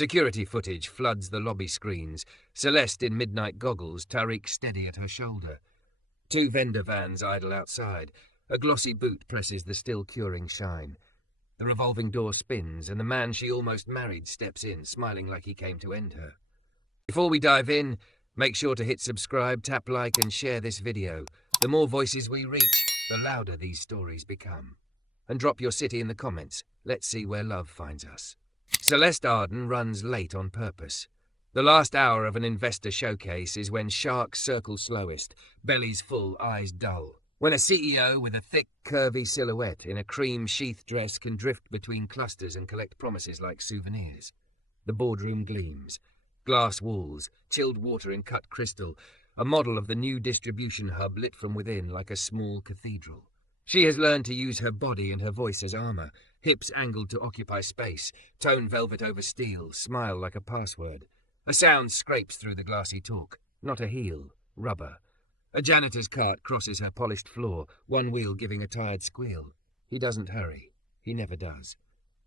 Security footage floods the lobby screens. Celeste in midnight goggles, Tariq steady at her shoulder. 2 vendor vans idle outside. A glossy boot presses the still curing shine. The revolving door spins, and the man she almost married steps in, smiling like he came to end her. Before we dive in, make sure to hit subscribe, tap like, and share this video. The more voices we reach, the louder these stories become. And drop your city in the comments. Let's see where love finds us. Celeste Arden runs late on purpose. The last hour of an investor showcase is when sharks circle slowest, bellies full, eyes dull. When a CEO with a thick, curvy silhouette in a cream sheath dress can drift between clusters and collect promises like souvenirs. The boardroom gleams. Glass walls, chilled water in cut crystal, a model of the new distribution hub lit from within like a small cathedral. She has learned to use her body and her voice as armor, hips angled to occupy space, tone velvet over steel, smile like a password. A sound scrapes through the glassy talk, not a heel, rubber. A janitor's cart crosses her polished floor, one wheel giving a tired squeal. He doesn't hurry. He never does.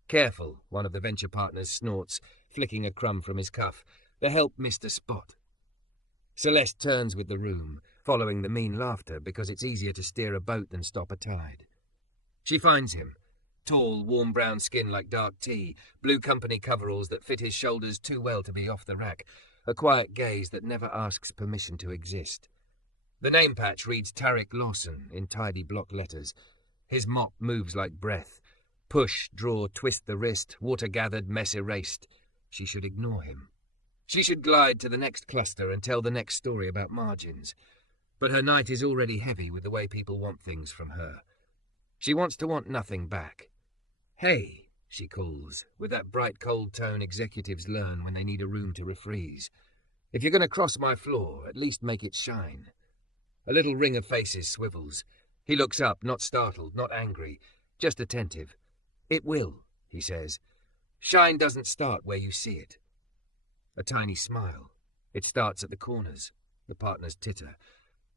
Careful, one of the venture partners snorts, flicking a crumb from his cuff. The help missed a spot. Celeste turns with the room, following the mean laughter because it's easier to steer a boat than stop a tide. She finds him. Tall, warm brown skin like dark tea, blue company coveralls that fit his shoulders too well to be off the rack, a quiet gaze that never asks permission to exist. The name patch reads Tariq Lawson in tidy block letters. His mop moves like breath. Push, draw, twist the wrist, water gathered, mess erased. She should ignore him. She should glide to the next cluster and tell the next story about margins. But her night is already heavy with the way people want things from her. She wants to want nothing back. Hey, she calls, with that bright cold tone executives learn when they need a room to refreeze. If you're going to cross my floor, at least make it shine. A little ring of faces swivels. He looks up, not startled, not angry, just attentive. It will, he says. Shine doesn't start where you see it. A tiny smile. It starts at the corners. The partners titter.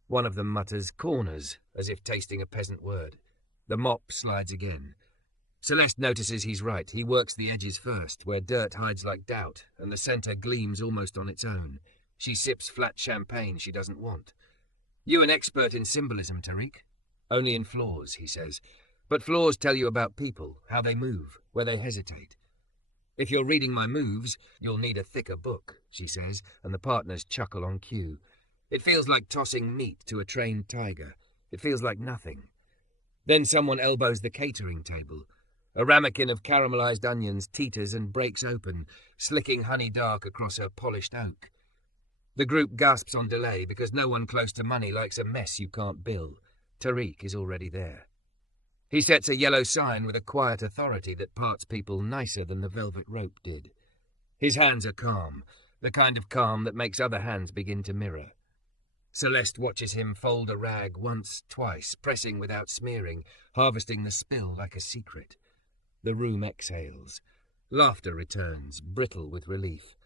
One of them mutters corners, as if tasting a peasant word. The mop slides again. Celeste notices he's right. He works the edges first, where dirt hides like doubt, and the centre gleams almost on its own. She sips flat champagne she doesn't want. You an expert in symbolism, Tariq? Only in flaws, he says. But flaws tell you about people, how they move, where they hesitate. If you're reading my moves, you'll need a thicker book, she says, and the partners chuckle on cue. It feels like tossing meat to a trained tiger. It feels like nothing. Then someone elbows the catering table. A ramekin of caramelized onions teeters and breaks open, slicking honey dark across her polished oak. The group gasps on delay because no one close to money likes a mess you can't bill. Tariq is already there. He sets a yellow sign with a quiet authority that parts people nicer than the velvet rope did. His hands are calm, the kind of calm that makes other hands begin to mirror. Celeste watches him fold a rag once, twice, pressing without smearing, harvesting the spill like a secret. The room exhales. Laughter returns, brittle with relief.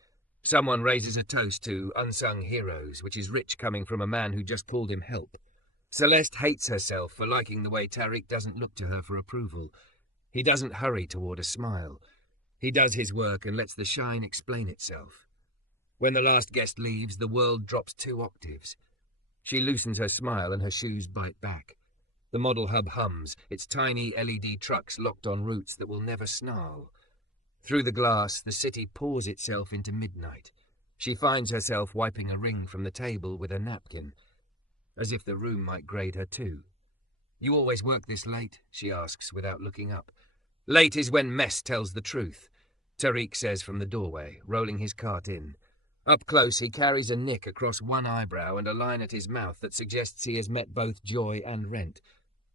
Someone raises a toast to unsung heroes, which is rich coming from a man who just called him help. Celeste hates herself for liking the way Tariq doesn't look to her for approval. He doesn't hurry toward a smile. He does his work and lets the shine explain itself. When the last guest leaves, the world drops 2 octaves. She loosens her smile and her shoes bite back. The model hub hums, its tiny LED trucks locked on routes that will never snarl. Through the glass, the city pours itself into midnight. She finds herself wiping a ring from the table with a napkin, as if the room might grade her too. You always work this late? She asks without looking up. Late is when mess tells the truth, Tariq says from the doorway, rolling his cart in. Up close, he carries a nick across one eyebrow and a line at his mouth that suggests he has met both joy and rent.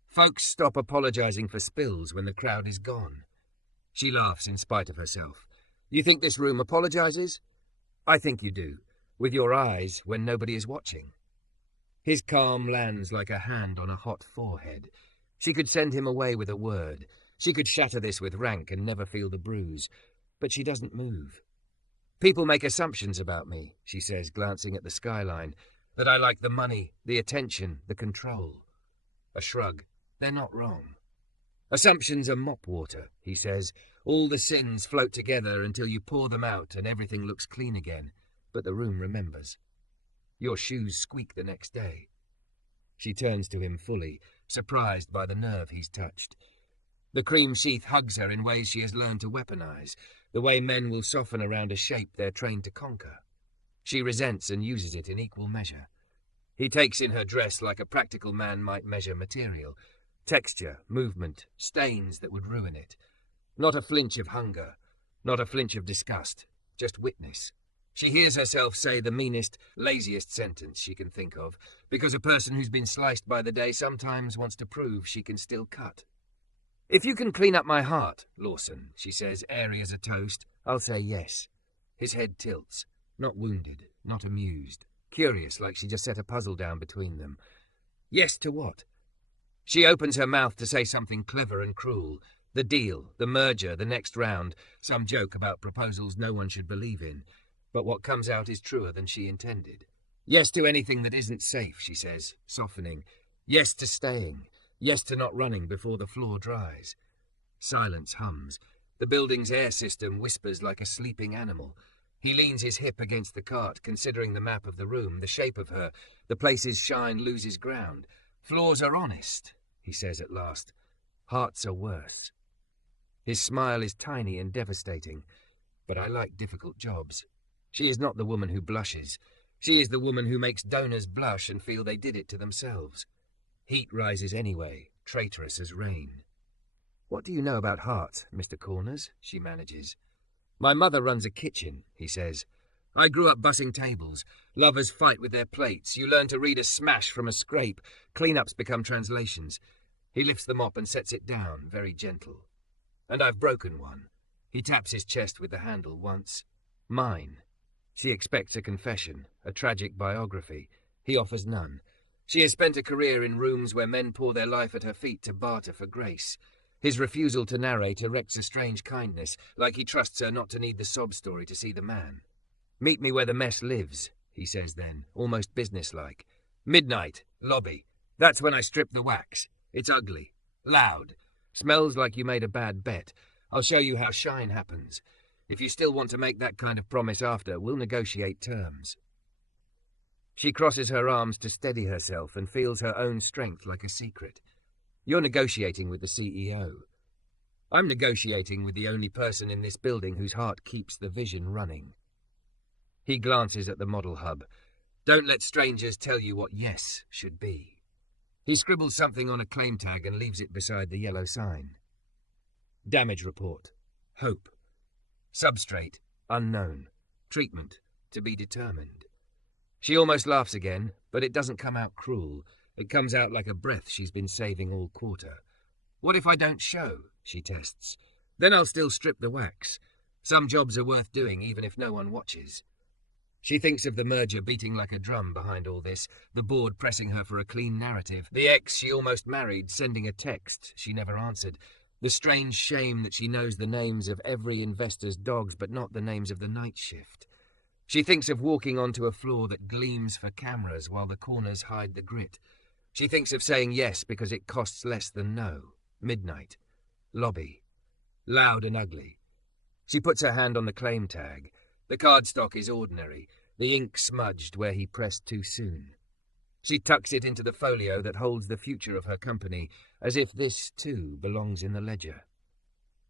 Folks stop apologizing for spills when the crowd is gone. She laughs in spite of herself. You think this room apologizes? I think you do, with your eyes when nobody is watching. His calm lands like a hand on a hot forehead. She could send him away with a word. She could shatter this with rank and never feel the bruise. But she doesn't move. People make assumptions about me, she says, glancing at the skyline, that I like the money, the attention, the control. A shrug. They're not wrong. Assumptions are mop water, he says. All the sins float together until you pour them out and everything looks clean again, but the room remembers. Your shoes squeak the next day. She turns to him fully, surprised by the nerve he's touched. The cream sheath hugs her in ways she has learned to weaponize, the way men will soften around a shape they're trained to conquer. She resents and uses it in equal measure. He takes in her dress like a practical man might measure material. Texture, movement, stains that would ruin it. Not a flinch of hunger, not a flinch of disgust, just witness. She hears herself say the meanest, laziest sentence she can think of, because a person who's been sliced by the day sometimes wants to prove she can still cut. "If you can clean up my heart, Lawson," she says, airy as a toast, "I'll say yes." His head tilts, not wounded, not amused, curious like she just set a puzzle down between them. Yes to what? She opens her mouth to say something clever and cruel. The deal, the merger, the next round, some joke about proposals no one should believe in. But what comes out is truer than she intended. Yes to anything that isn't safe, she says, softening. Yes to staying. Yes to not running before the floor dries. Silence hums. The building's air system whispers like a sleeping animal. He leans his hip against the cart, considering the map of the room, the shape of her, the place's shine loses ground. Floors are honest, he says at last. Hearts are worse. His smile is tiny and devastating, but I like difficult jobs. She is not the woman who blushes. She is the woman who makes donors blush and feel they did it to themselves. Heat rises anyway, traitorous as rain. "What do you know about heart, Mr. Corners?" she manages. "My mother runs a kitchen," he says. "I grew up bussing tables. Lovers fight with their plates. You learn to read a smash from a scrape. Clean-ups become translations." He lifts the mop and sets it down, very gentle. "And I've broken one." He taps his chest with the handle once. "Mine." She expects a confession, a tragic biography. He offers none. She has spent a career in rooms where men pour their life at her feet to barter for grace. His refusal to narrate erects a strange kindness, like he trusts her not to need the sob story to see the man. "Meet me where the mess lives," he says then, almost businesslike. "Midnight, lobby. That's when I strip the wax. It's ugly. Loud. Smells like you made a bad bet. I'll show you how shine happens. If you still want to make that kind of promise after, we'll negotiate terms." She crosses her arms to steady herself and feels her own strength like a secret. "You're negotiating with the CEO. I'm negotiating with the only person in this building whose heart keeps the vision running." He glances at the model hub. "Don't let strangers tell you what yes should be." He scribbles something on a claim tag and leaves it beside the yellow sign. Damage report. Hope. Substrate. Unknown. Treatment. To be determined. She almost laughs again, but it doesn't come out cruel. It comes out like a breath she's been saving all quarter. "What if I don't show?" she tests. "Then I'll still strip the wax. Some jobs are worth doing even if no one watches." She thinks of the merger beating like a drum behind all this, the board pressing her for a clean narrative, the ex she almost married sending a text she never answered, the strange shame that she knows the names of every investor's dogs but not the names of the night shift. She thinks of walking onto a floor that gleams for cameras while the corners hide the grit. She thinks of saying yes because it costs less than no. Midnight. Lobby. Loud and ugly. She puts her hand on the claim tag. The cardstock is ordinary, the ink smudged where he pressed too soon. She tucks it into the folio that holds the future of her company, as if this, too, belongs in the ledger.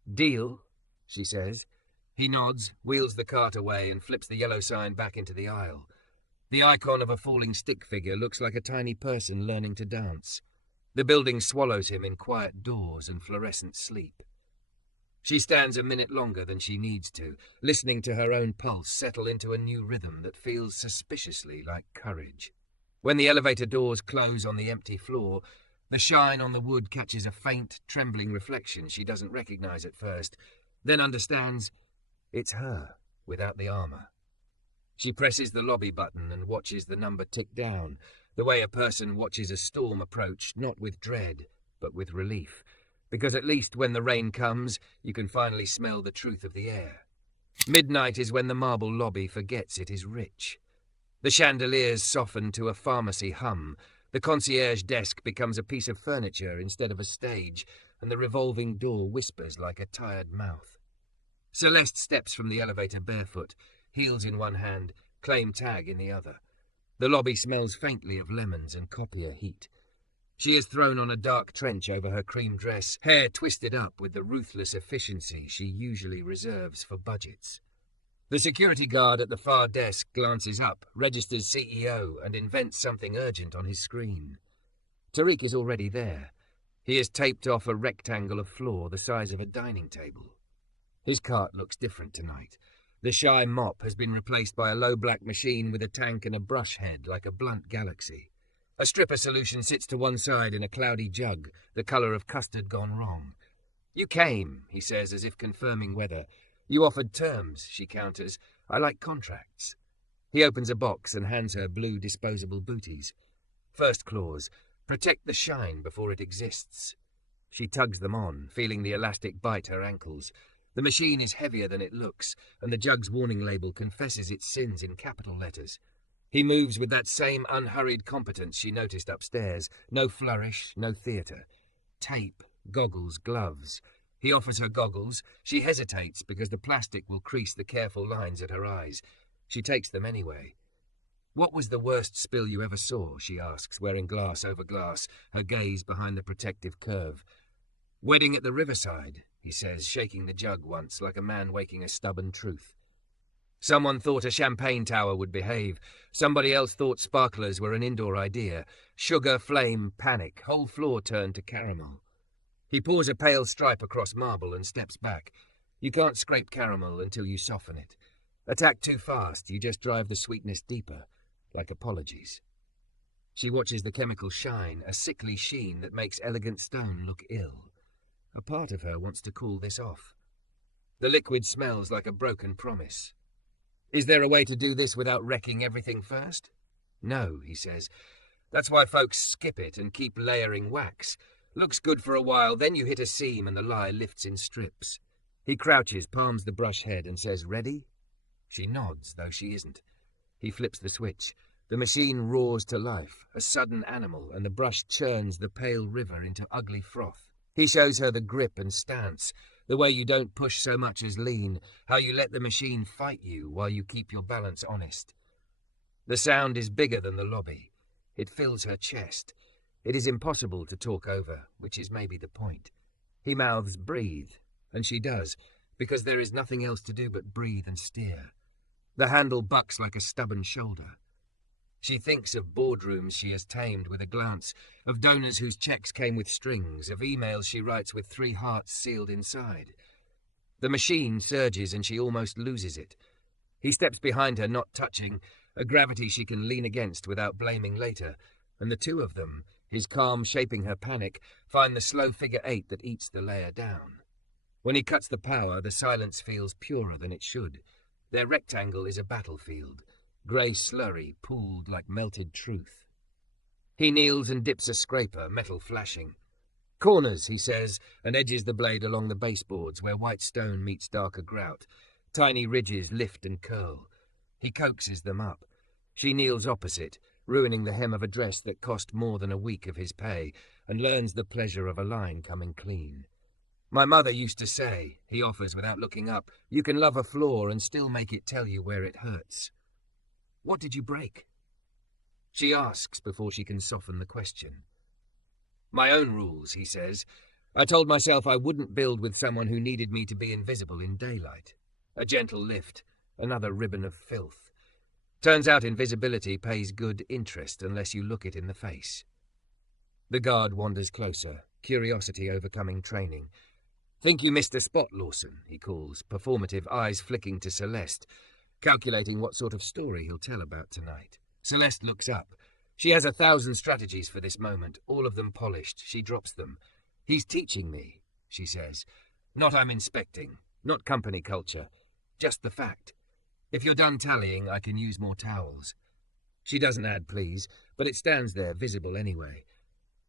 "Deal," she says. He nods, wheels the cart away and flips the yellow sign back into the aisle. The icon of a falling stick figure looks like a tiny person learning to dance. The building swallows him in quiet doors and fluorescent sleep. She stands a minute longer than she needs to, listening to her own pulse settle into a new rhythm that feels suspiciously like courage. When the elevator doors close on the empty floor, the shine on the wood catches a faint, trembling reflection she doesn't recognize at first, then understands it's her, without the armor. She presses the lobby button and watches the number tick down, the way a person watches a storm approach, not with dread, but with relief, because at least when the rain comes, you can finally smell the truth of the air. Midnight is when the marble lobby forgets it is rich. The chandeliers soften to a pharmacy hum, the concierge desk becomes a piece of furniture instead of a stage, and the revolving door whispers like a tired mouth. Celeste steps from the elevator barefoot, heels in one hand, claim tag in the other. The lobby smells faintly of lemons and copier heat. She has thrown on a dark trench over her cream dress, hair twisted up with the ruthless efficiency she usually reserves for budgets. The security guard at the far desk glances up, registers CEO, and invents something urgent on his screen. Tariq is already there. He has taped off a rectangle of floor the size of a dining table. His cart looks different tonight. The shy mop has been replaced by a low black machine with a tank and a brush head like a blunt galaxy. A stripper solution sits to one side in a cloudy jug, the colour of custard gone wrong. "You came," he says, as if confirming weather. "You offered terms," she counters. "I like contracts." He opens a box and hands her blue disposable booties. First clause, protect the shine before it exists. She tugs them on, feeling the elastic bite her ankles. The machine is heavier than it looks, and the jug's warning label confesses its sins in capital letters. He moves with that same unhurried competence she noticed upstairs. No flourish, no theatre. Tape, goggles, gloves. He offers her goggles. She hesitates because the plastic will crease the careful lines at her eyes. She takes them anyway. "What was the worst spill you ever saw?" she asks, wearing glass over glass, her gaze behind the protective curve. "Wedding at the riverside," he says, shaking the jug once, like a man waking a stubborn truth. Someone thought a champagne tower would behave. Somebody else thought sparklers were an indoor idea. Sugar, flame, panic. Whole floor turned to caramel. He pours a pale stripe across marble and steps back. You can't scrape caramel until you soften it. Attack too fast, you just drive the sweetness deeper, like apologies. She watches the chemical shine, a sickly sheen that makes elegant stone look ill. A part of her wants to cool this off. The liquid smells like a broken promise. "Is there a way to do this without wrecking everything first?" "No," he says. "That's why folks skip it and keep layering wax. Looks good for a while, then you hit a seam and the lie lifts in strips." He crouches, palms the brush head, and says, "Ready?" She nods, though she isn't. He flips the switch. The machine roars to life, a sudden animal, and the brush churns the pale river into ugly froth. He shows her the grip and stance, the way you don't push so much as lean, how you let the machine fight you while you keep your balance honest. The sound is bigger than the lobby. It fills her chest. It is impossible to talk over, which is maybe the point. He mouths, "Breathe," and she does, because there is nothing else to do but breathe and steer. The handle bucks like a stubborn shoulder. She thinks of boardrooms she has tamed with a glance, of donors whose checks came with strings, of emails she writes with 3 hearts sealed inside. The machine surges and she almost loses it. He steps behind her, not touching, a gravity she can lean against without blaming later, and the two of them, his calm shaping her panic, find the slow figure 8 that eats the layer down. When he cuts the power, the silence feels purer than it should. Their rectangle is a battlefield, grey slurry pooled like melted truth. He kneels and dips a scraper, metal flashing. "Corners," he says, and edges the blade along the baseboards where white stone meets darker grout. Tiny ridges lift and curl. He coaxes them up. She kneels opposite, ruining the hem of a dress that cost more than a week of his pay, and learns the pleasure of a line coming clean. "My mother used to say," he offers without looking up, "you can love a flaw and still make it tell you where it hurts." "What did you break?" She asks before she can soften the question. "My own rules," he says. "I told myself I wouldn't build with someone who needed me to be invisible in daylight. A gentle lift, another ribbon of filth. Turns out invisibility pays good interest unless you look it in the face." The guard wanders closer, curiosity overcoming training. "Think you missed a spot, Lawson," he calls, performative eyes flicking to Celeste, calculating what sort of story he'll tell about tonight. Celeste looks up. She has 1,000 strategies for this moment, all of them polished. She drops them. "He's teaching me," she says. "Not I'm inspecting, not company culture, just the fact. If you're done tallying, I can use more towels." She doesn't add please, but it stands there, visible anyway.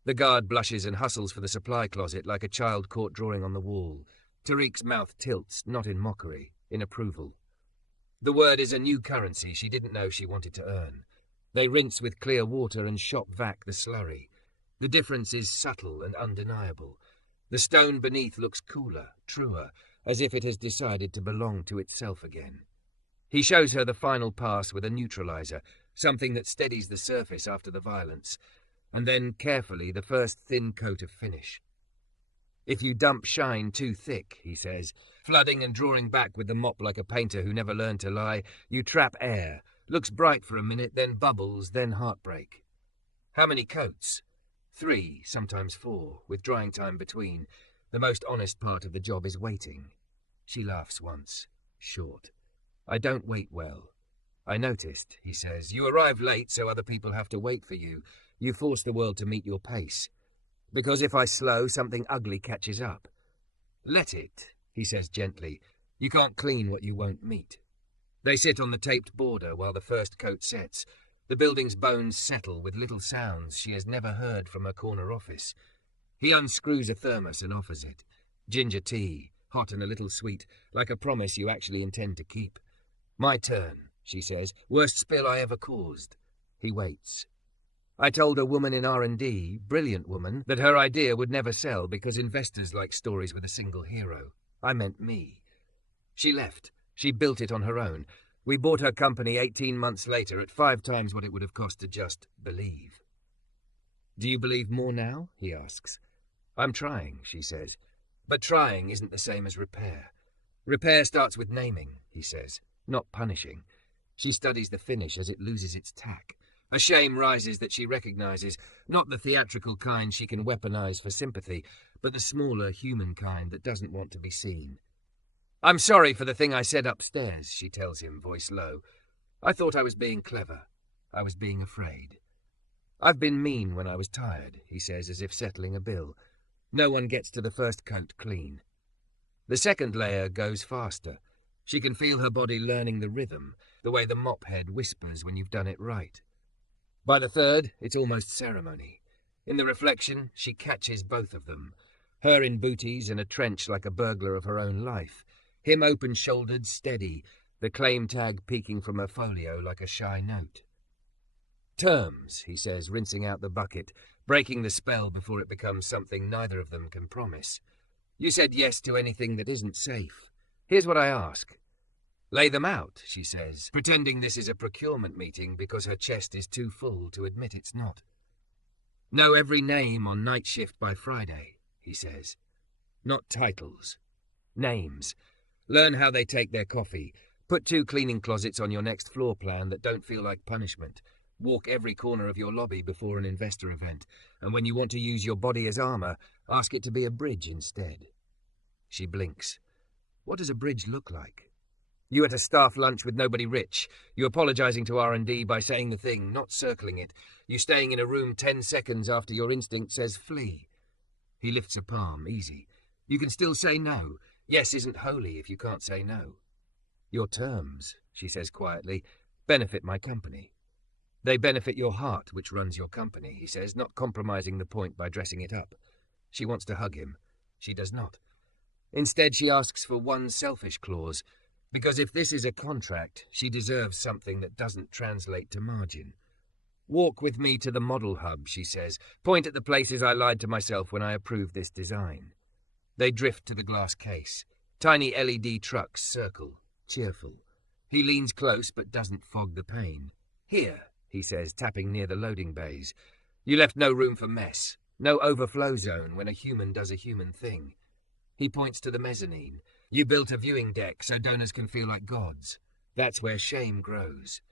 The guard blushes and hustles for the supply closet like a child caught drawing on the wall. Tariq's mouth tilts, not in mockery, in approval. The word is a new currency she didn't know she wanted to earn. They rinse with clear water and shop vac the slurry. The difference is subtle and undeniable. The stone beneath looks cooler, truer, as if it has decided to belong to itself again. He shows her the final pass with a neutralizer, something that steadies the surface after the violence, and then, carefully, the first thin coat of finish. If you dump shine too thick, he says, flooding and drawing back with the mop like a painter who never learned to lie, you trap air, looks bright for a minute, then bubbles, then heartbreak. How many coats? 3, sometimes 4, with drying time between. The most honest part of the job is waiting. She laughs once, short. I don't wait well. I noticed, he says. You arrive late, so other people have to wait for you. You force the world to meet your pace. Because if I slow, something ugly catches up. Let it, he says gently. You can't clean what you won't meet. They sit on the taped border while the first coat sets. The building's bones settle with little sounds she has never heard from her corner office. He unscrews a thermos and offers it. Ginger tea, hot and a little sweet, like a promise you actually intend to keep. My turn, she says. Worst spill I ever caused. He waits. I told a woman in R&D, brilliant woman, that her idea would never sell because investors like stories with a single hero. I meant me. She left. She built it on her own. We bought her company 18 months later at 5 times what it would have cost to just believe. Do you believe more now? He asks. I'm trying, she says. But trying isn't the same as repair. Repair starts with naming, he says, not punishing. She studies the finish as it loses its tack. A shame rises that she recognizes, not the theatrical kind she can weaponize for sympathy, but the smaller human kind that doesn't want to be seen. I'm sorry for the thing I said upstairs, she tells him, voice low. I thought I was being clever. I was being afraid. I've been mean when I was tired, he says, as if settling a bill. No one gets to the first coat clean. The second layer goes faster. She can feel her body learning the rhythm, the way the mop head whispers when you've done it right. By the third, it's almost ceremony. In the reflection, she catches both of them. Her in booties and a trench like a burglar of her own life. Him open-shouldered, steady, the claim tag peeking from her folio like a shy note. Terms, he says, rinsing out the bucket, breaking the spell before it becomes something neither of them can promise. You said yes to anything that isn't safe. Here's what I ask. Lay them out, she says, pretending this is a procurement meeting because her chest is too full to admit it's not. Know every name on night shift by Friday, he says. Not titles. Names. Learn how they take their coffee. Put 2 cleaning closets on your next floor plan that don't feel like punishment. Walk every corner of your lobby before an investor event, and when you want to use your body as armor, ask it to be a bridge instead. She blinks. What does a bridge look like? You at a staff lunch with nobody rich. You apologizing to R&D by saying the thing, not circling it. You staying in a room 10 seconds after your instinct says flee. He lifts a palm, easy. You can still say no. Yes isn't holy if you can't say no. Your terms, she says quietly, benefit my company. They benefit your heart, which runs your company, he says, not compromising the point by dressing it up. She wants to hug him. She does not. Instead, she asks for one selfish clause, because if this is a contract, she deserves something that doesn't translate to margin. Walk with me to the model hub, she says. Point at the places I lied to myself when I approved this design. They drift to the glass case. Tiny LED trucks circle, cheerful. He leans close but doesn't fog the pain. Here, he says, tapping near the loading bays. You left no room for mess, no overflow zone when a human does a human thing. He points to the mezzanine. You built a viewing deck so donors can feel like gods. That's where shame grows.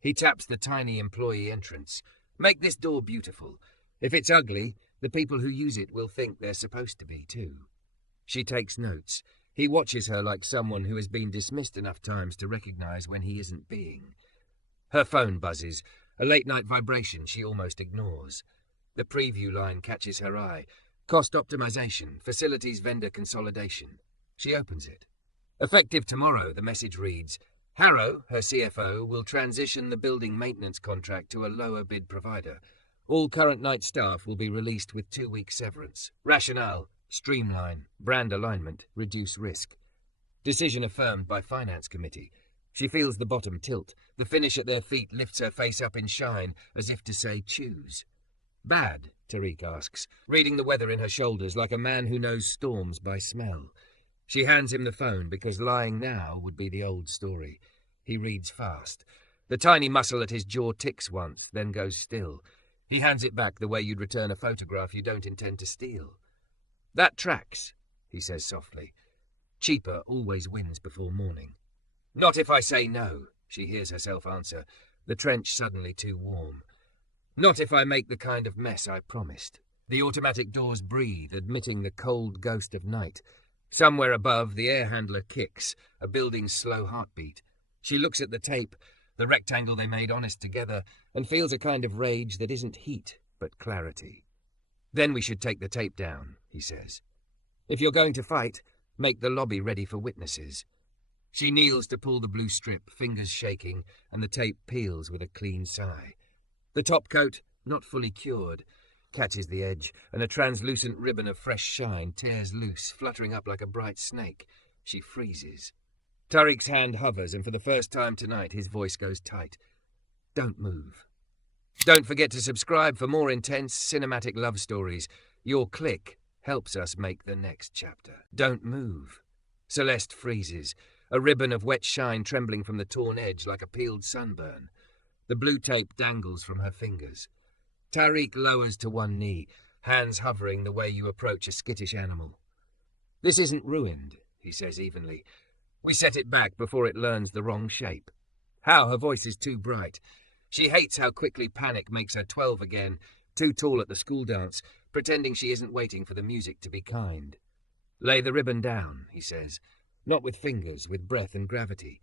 He taps the tiny employee entrance. Make this door beautiful. If it's ugly, the people who use it will think they're supposed to be too. She takes notes. He watches her like someone who has been dismissed enough times to recognize when he isn't being. Her phone buzzes, a late-night vibration she almost ignores. The preview line catches her eye. Cost optimization, facilities vendor consolidation. She opens it. Effective tomorrow, the message reads, Harrow, her CFO, will transition the building maintenance contract to a lower bid provider. All current night staff will be released with 2-week severance. Rationale, streamline, brand alignment, reduce risk. Decision affirmed by Finance Committee. She feels the bottom tilt. The finish at their feet lifts her face up in shine, as if to say, choose. Bad, Tariq asks, reading the weather in her shoulders like a man who knows storms by smell. She hands him the phone because lying now would be the old story. He reads fast. The tiny muscle at his jaw ticks once, then goes still. He hands it back the way you'd return a photograph you don't intend to steal. "That tracks," he says softly. Cheaper always wins before morning. "Not if I say no," she hears herself answer, the trench suddenly too warm. "Not if I make the kind of mess I promised." The automatic doors breathe, admitting the cold ghost of night. Somewhere above, the air handler kicks, a building's slow heartbeat. She looks at the tape, the rectangle they made honest together, and feels a kind of rage that isn't heat, but clarity. "Then we should take the tape down," he says. "If you're going to fight, make the lobby ready for witnesses." She kneels to pull the blue strip, fingers shaking, and the tape peels with a clean sigh. The top coat, not fully cured, catches the edge, and a translucent ribbon of fresh shine tears loose, fluttering up like a bright snake. She freezes. Tariq's hand hovers, and for the first time tonight his voice goes tight. "Don't move. Don't forget to subscribe for more intense cinematic love stories. Your click helps us make the next chapter. Don't move." Celeste freezes, a ribbon of wet shine trembling from the torn edge like a peeled sunburn. The blue tape dangles from her fingers. Tariq lowers to one knee, hands hovering the way you approach a skittish animal. "This isn't ruined," he says evenly. "We set it back before it learns the wrong shape." How her voice is too bright. She hates how quickly panic makes her 12 again, too tall at the school dance, pretending she isn't waiting for the music to be kind. "Lay the ribbon down," he says. Not with fingers, with breath and gravity.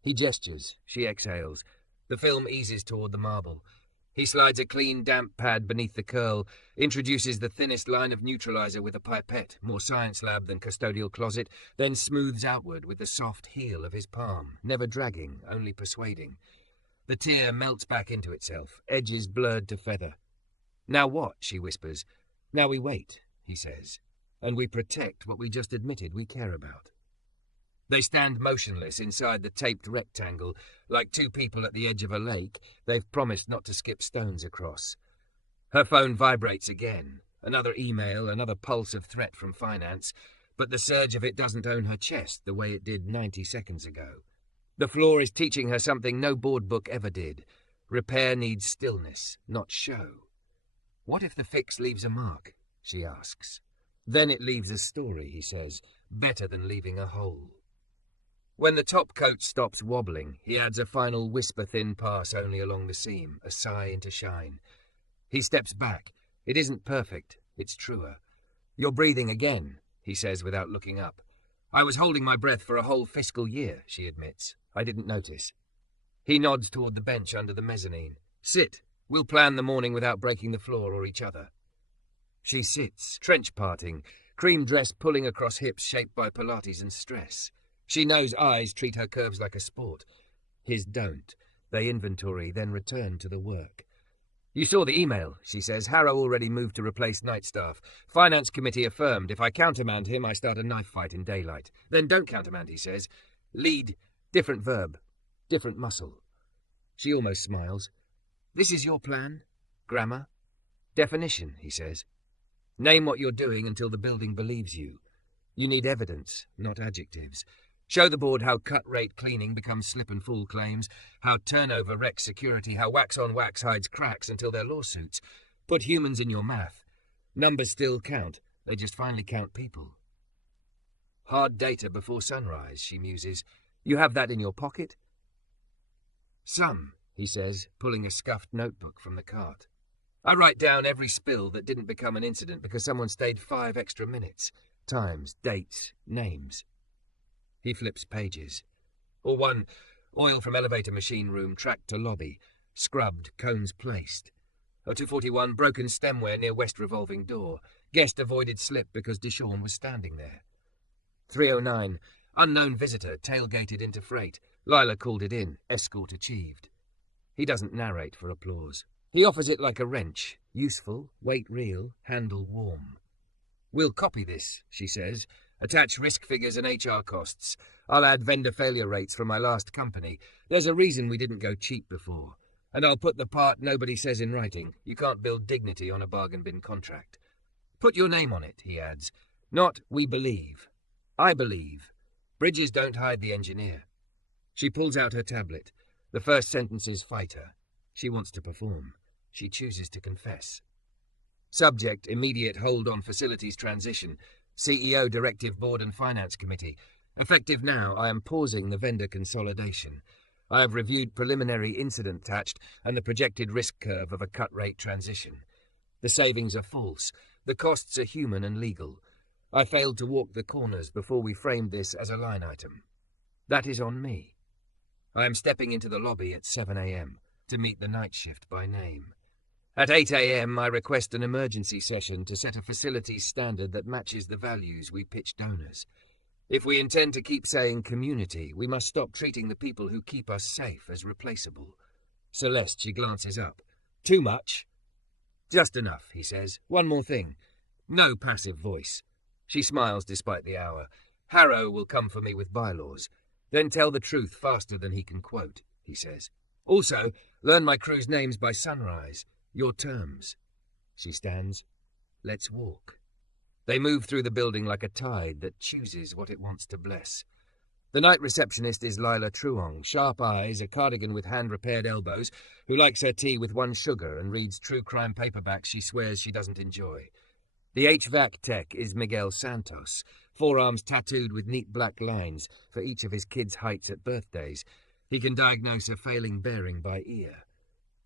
He gestures. She exhales. The film eases toward the marble. He slides a clean, damp pad beneath the curl, introduces the thinnest line of neutralizer with a pipette, more science lab than custodial closet, then smooths outward with the soft heel of his palm, never dragging, only persuading. The tear melts back into itself, edges blurred to feather. "Now what?" she whispers. "Now we wait," he says, "and we protect what we just admitted we care about." They stand motionless inside the taped rectangle, like two people at the edge of a lake they've promised not to skip stones across. Her phone vibrates again. Another email, another pulse of threat from finance, but the surge of it doesn't own her chest the way it did 90 seconds ago. The floor is teaching her something no board book ever did. Repair needs stillness, not show. What if the fix leaves a mark? She asks. Then it leaves a story, he says, better than leaving a hole. When the top coat stops wobbling, he adds a final whisper-thin pass only along the seam, a sigh into shine. He steps back. It isn't perfect. It's truer. "You're breathing again," he says without looking up. "I was holding my breath for a whole fiscal year," she admits. "I didn't notice." He nods toward the bench under the mezzanine. "Sit. We'll plan the morning without breaking the floor or each other." She sits, trench parting, cream dress pulling across hips shaped by Pilates and stress. She knows eyes treat her curves like a sport. His don't. They inventory, then return to the work. "You saw the email," she says. "Harrow already moved to replace night staff. Finance committee affirmed if I countermand him, I start a knife fight in daylight." "Then don't countermand," he says. "Lead. Different verb. Different muscle." She almost smiles. "This is your plan? Grammar? Definition," he says. "Name what you're doing until the building believes you. You need evidence, not adjectives. Show the board how cut-rate cleaning becomes slip-and-fall claims, how turnover wrecks security, how wax-on-wax hides cracks until they're lawsuits. Put humans in your math. Numbers still count. They just finally count people." "Hard data before sunrise," she muses. "You have that in your pocket?" "Some," he says, pulling a scuffed notebook from the cart. "I write down every spill that didn't become an incident because someone stayed 5 extra minutes. Times, dates, names." He flips pages. Or one, oil from elevator machine room tracked to lobby, scrubbed, cones placed. Or 241, broken stemware near west revolving door. Guest avoided slip because Dishorn was standing there. 309, unknown visitor tailgated into freight. Lila called it in, escort achieved. He doesn't narrate for applause. He offers it like a wrench, useful, weight real, handle warm. "We'll copy this," she says. "Attach risk figures and HR costs. I'll add vendor failure rates from my last company. There's a reason we didn't go cheap before. And I'll put the part nobody says in writing. You can't build dignity on a bargain bin contract. Put your name on it," he adds. "Not 'we believe.'" I believe. Bridges don't hide the engineer. She pulls out her tablet. The first sentences fight her. She wants to perform. She chooses to confess. Subject, immediate hold on facilities transition. CEO Directive Board and Finance Committee. Effective now, I am pausing the vendor consolidation. I have reviewed preliminary incident attached and the projected risk curve of a cut-rate transition. The savings are false. The costs are human and legal. I failed to walk the corners before we framed this as a line item. That is on me. I am stepping into the lobby at 7 a.m. to meet the night shift by name. At 8 a.m. I request an emergency session to set a facilities standard that matches the values we pitch donors. If we intend to keep saying community, we must stop treating the people who keep us safe as replaceable. Celeste, she glances up. Too much? Just enough, he says. One more thing. No passive voice. She smiles despite the hour. Harrow will come for me with bylaws. Then tell the truth faster than he can quote, he says. Also, learn my crew's names by sunrise. Your terms. She stands. Let's walk. They move through the building like a tide that chooses what it wants to bless. The night receptionist is Lila Truong, sharp eyes, a cardigan with hand-repaired elbows, who likes her tea with one sugar and reads true crime paperbacks she swears she doesn't enjoy. The HVAC tech is Miguel Santos, forearms tattooed with neat black lines for each of his kids' heights at birthdays. He can diagnose a failing bearing by ear.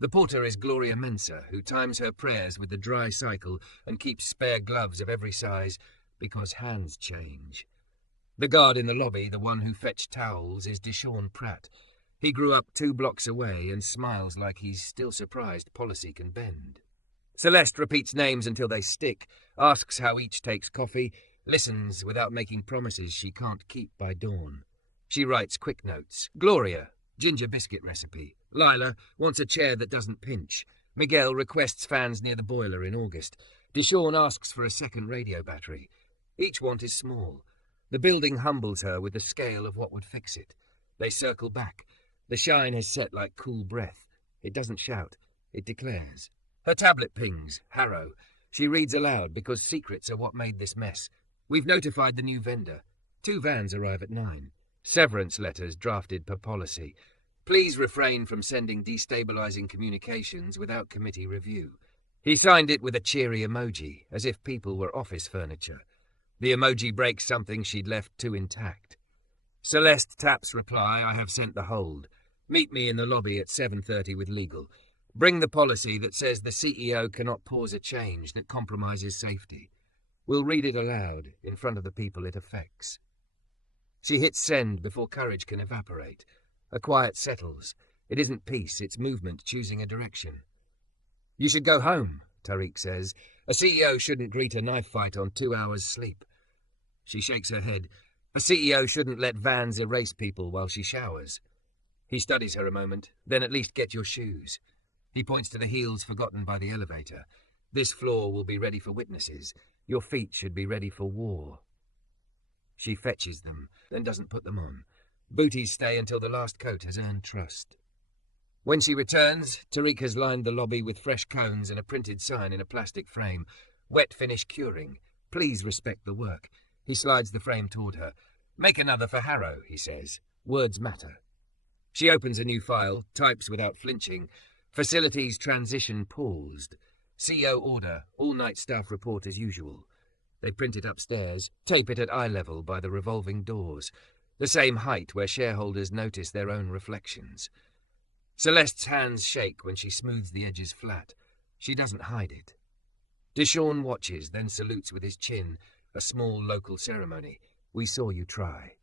The porter is Gloria Mensa, who times her prayers with the dry cycle and keeps spare gloves of every size because hands change. The guard in the lobby, the one who fetched towels, is Deshaun Pratt. He grew up 2 blocks away and smiles like he's still surprised policy can bend. Celeste repeats names until they stick, asks how each takes coffee, listens without making promises she can't keep by dawn. She writes quick notes. Gloria, ginger biscuit recipe. Lila wants a chair that doesn't pinch. Miguel requests fans near the boiler in August. Deshaun asks for a second radio battery. Each want is small. The building humbles her with the scale of what would fix it. They circle back. The shine has set like cool breath. It doesn't shout. It declares. Her tablet pings. Harrow. She reads aloud because secrets are what made this mess. We've notified the new vendor. 2 vans arrive at 9. Severance letters drafted per policy. Please refrain from sending destabilizing communications without committee review. He signed it with a cheery emoji, as if people were office furniture. The emoji breaks something she'd left too intact. Celeste taps reply, I have sent the hold. Meet me in the lobby at 7:30 with legal. Bring the policy that says the CEO cannot pause a change that compromises safety. We'll read it aloud, in front of the people it affects. She hits send before courage can evaporate. A quiet settles. It isn't peace, it's movement choosing a direction. You should go home, Tariq says. A CEO shouldn't greet a knife fight on 2 hours' sleep. She shakes her head. A CEO shouldn't let vans erase people while she showers. He studies her a moment. Then at least get your shoes. He points to the heels forgotten by the elevator. This floor will be ready for witnesses. Your feet should be ready for war. She fetches them, then doesn't put them on. Booties stay until the last coat has earned trust. When she returns, Tariq has lined the lobby with fresh cones and a printed sign in a plastic frame. Wet finish curing. Please respect the work. He slides the frame toward her. Make another for Harrow, he says. Words matter. She opens a new file, types without flinching. Facilities transition paused. CO order. All night staff report as usual. They print it upstairs, tape it at eye level by the revolving doors. The same height where shareholders notice their own reflections. Celeste's hands shake when she smooths the edges flat. She doesn't hide it. Deshaun watches, then salutes with his chin. A small local ceremony. We saw you try.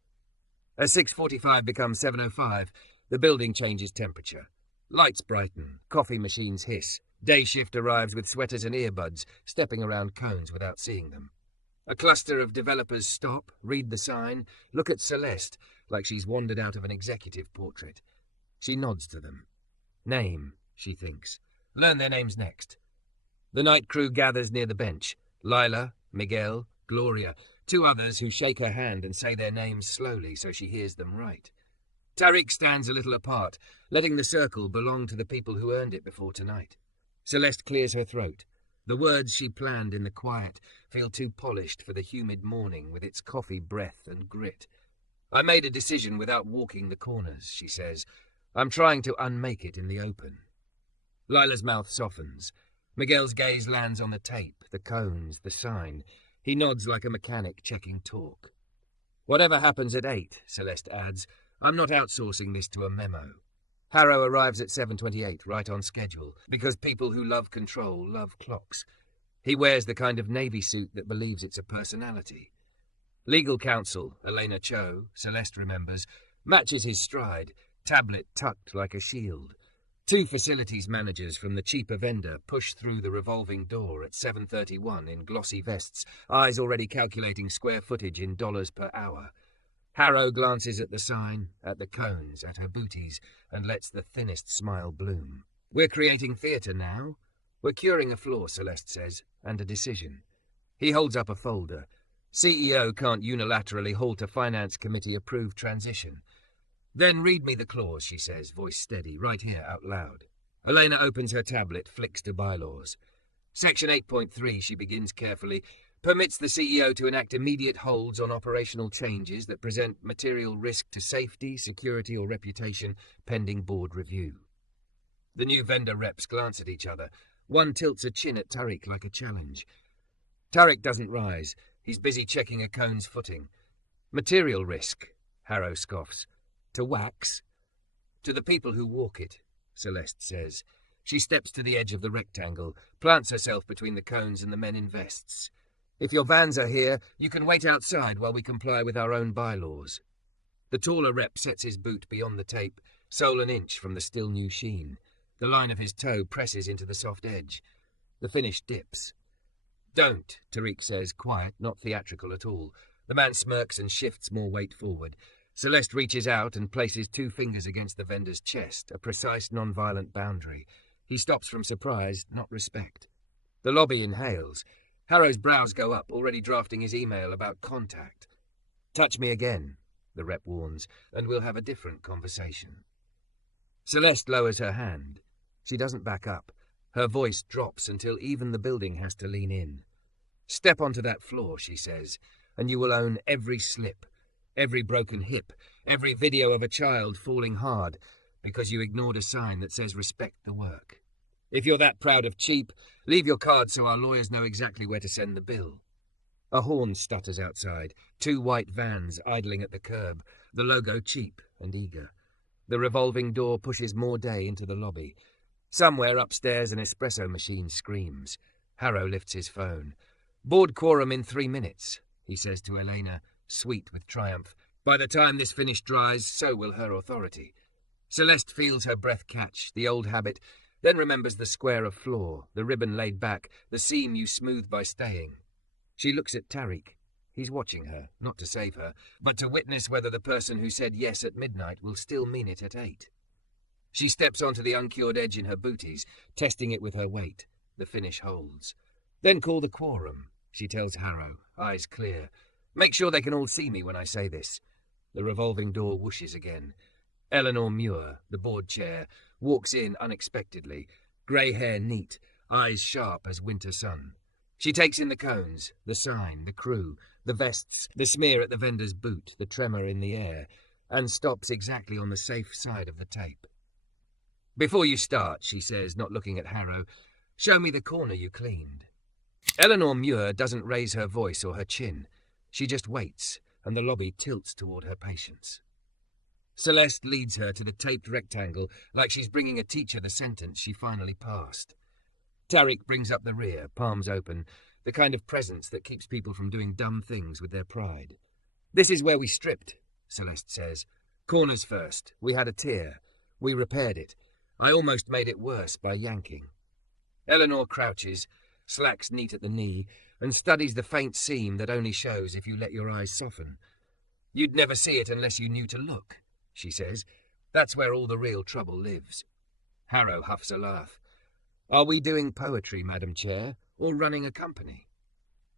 As 6:45 becomes 7:05, the building changes temperature. Lights brighten, coffee machines hiss. Day shift arrives with sweaters and earbuds, stepping around cones without seeing them. A cluster of developers stop, read the sign, look at Celeste, like she's wandered out of an executive portrait. She nods to them. Name, she thinks. Learn their names next. The night crew gathers near the bench. Lila, Miguel, Gloria, 2 others who shake her hand and say their names slowly so she hears them right. Tariq stands a little apart, letting the circle belong to the people who earned it before tonight. Celeste clears her throat. The words she planned in the quiet feel too polished for the humid morning with its coffee breath and grit. I made a decision without walking the corners, she says. I'm trying to unmake it in the open. Lila's mouth softens. Miguel's gaze lands on the tape, the cones, the sign. He nods like a mechanic checking torque. Whatever happens at 8, Celeste adds, I'm not outsourcing this to a memo. Harrow arrives at 7:28, right on schedule, because people who love control love clocks. He wears the kind of navy suit that believes it's a personality. Legal counsel, Elena Cho, Celeste remembers, matches his stride, tablet tucked like a shield. 2 facilities managers from the cheaper vendor push through the revolving door at 7:31 in glossy vests, eyes already calculating square footage in dollars per hour. Harrow glances at the sign, at the cones, at her booties, and lets the thinnest smile bloom. We're creating theatre now. We're curing a flaw, Celeste says, and a decision. He holds up a folder. CEO can't unilaterally halt a finance committee-approved transition. Then read me the clause, she says, voice steady, right here, out loud. Elena opens her tablet, flicks to bylaws. Section 8.3, she begins carefully, permits the CEO to enact immediate holds on operational changes that present material risk to safety, security, or reputation pending board review. The new vendor reps glance at each other. One tilts a chin at Tariq like a challenge. Tariq doesn't rise. He's busy checking a cone's footing. Material risk, Harrow scoffs. To wax? To the people who walk it, Celeste says. She steps to the edge of the rectangle, plants herself between the cones and the men in vests. If your vans are here, you can wait outside while we comply with our own bylaws. The taller rep sets his boot beyond the tape, sole an inch from the still new sheen. The line of his toe presses into the soft edge. The finish dips. Don't, Tariq says, quiet, not theatrical at all. The man smirks and shifts more weight forward. Celeste reaches out and places 2 fingers against the vendor's chest, a precise non-violent boundary. He stops from surprise, not respect. The lobby inhales. Harrow's brows go up, already drafting his email about contact. Touch me again, the rep warns, and we'll have a different conversation. Celeste lowers her hand. She doesn't back up. Her voice drops until even the building has to lean in. Step onto that floor, she says, and you will own every slip, every broken hip, every video of a child falling hard because you ignored a sign that says respect the work. If you're that proud of cheap, leave your card so our lawyers know exactly where to send the bill. A horn stutters outside, 2 white vans idling at the curb, the logo cheap and eager. The revolving door pushes more day into the lobby. Somewhere upstairs an espresso machine screams. Harrow lifts his phone. Board quorum in 3 minutes, he says to Elena, sweet with triumph. By the time this finish dries, so will her authority. Celeste feels her breath catch, the old habit, then remembers the square of floor, the ribbon laid back, the seam you smooth by staying. She looks at Tariq. He's watching her, not to save her, but to witness whether the person who said yes at midnight will still mean it at 8. She steps onto the uncured edge in her booties, testing it with her weight. The finish holds. Then call the quorum, she tells Harrow, eyes clear. Make sure they can all see me when I say this. The revolving door whooshes again. Eleanor Muir, the board chair, walks in unexpectedly, grey hair neat, eyes sharp as winter sun. She takes in the cones, the sign, the crew, the vests, the smear at the vendor's boot, the tremor in the air, and stops exactly on the safe side of the tape. Before you start, she says, not looking at Harrow, show me the corner you cleaned. Eleanor Muir doesn't raise her voice or her chin. She just waits, and the lobby tilts toward her patience. Celeste leads her to the taped rectangle like she's bringing a teacher the sentence she finally passed. Tariq brings up the rear, palms open, the kind of presence that keeps people from doing dumb things with their pride. This is where we stripped, Celeste says. Corners first. We had a tear. We repaired it. I almost made it worse by yanking. Eleanor crouches, slacks neat at the knee, and studies the faint seam that only shows if you let your eyes soften. You'd never see it unless you knew to look, she says. That's where all the real trouble lives. Harrow huffs a laugh. Are we doing poetry, Madam Chair, or running a company?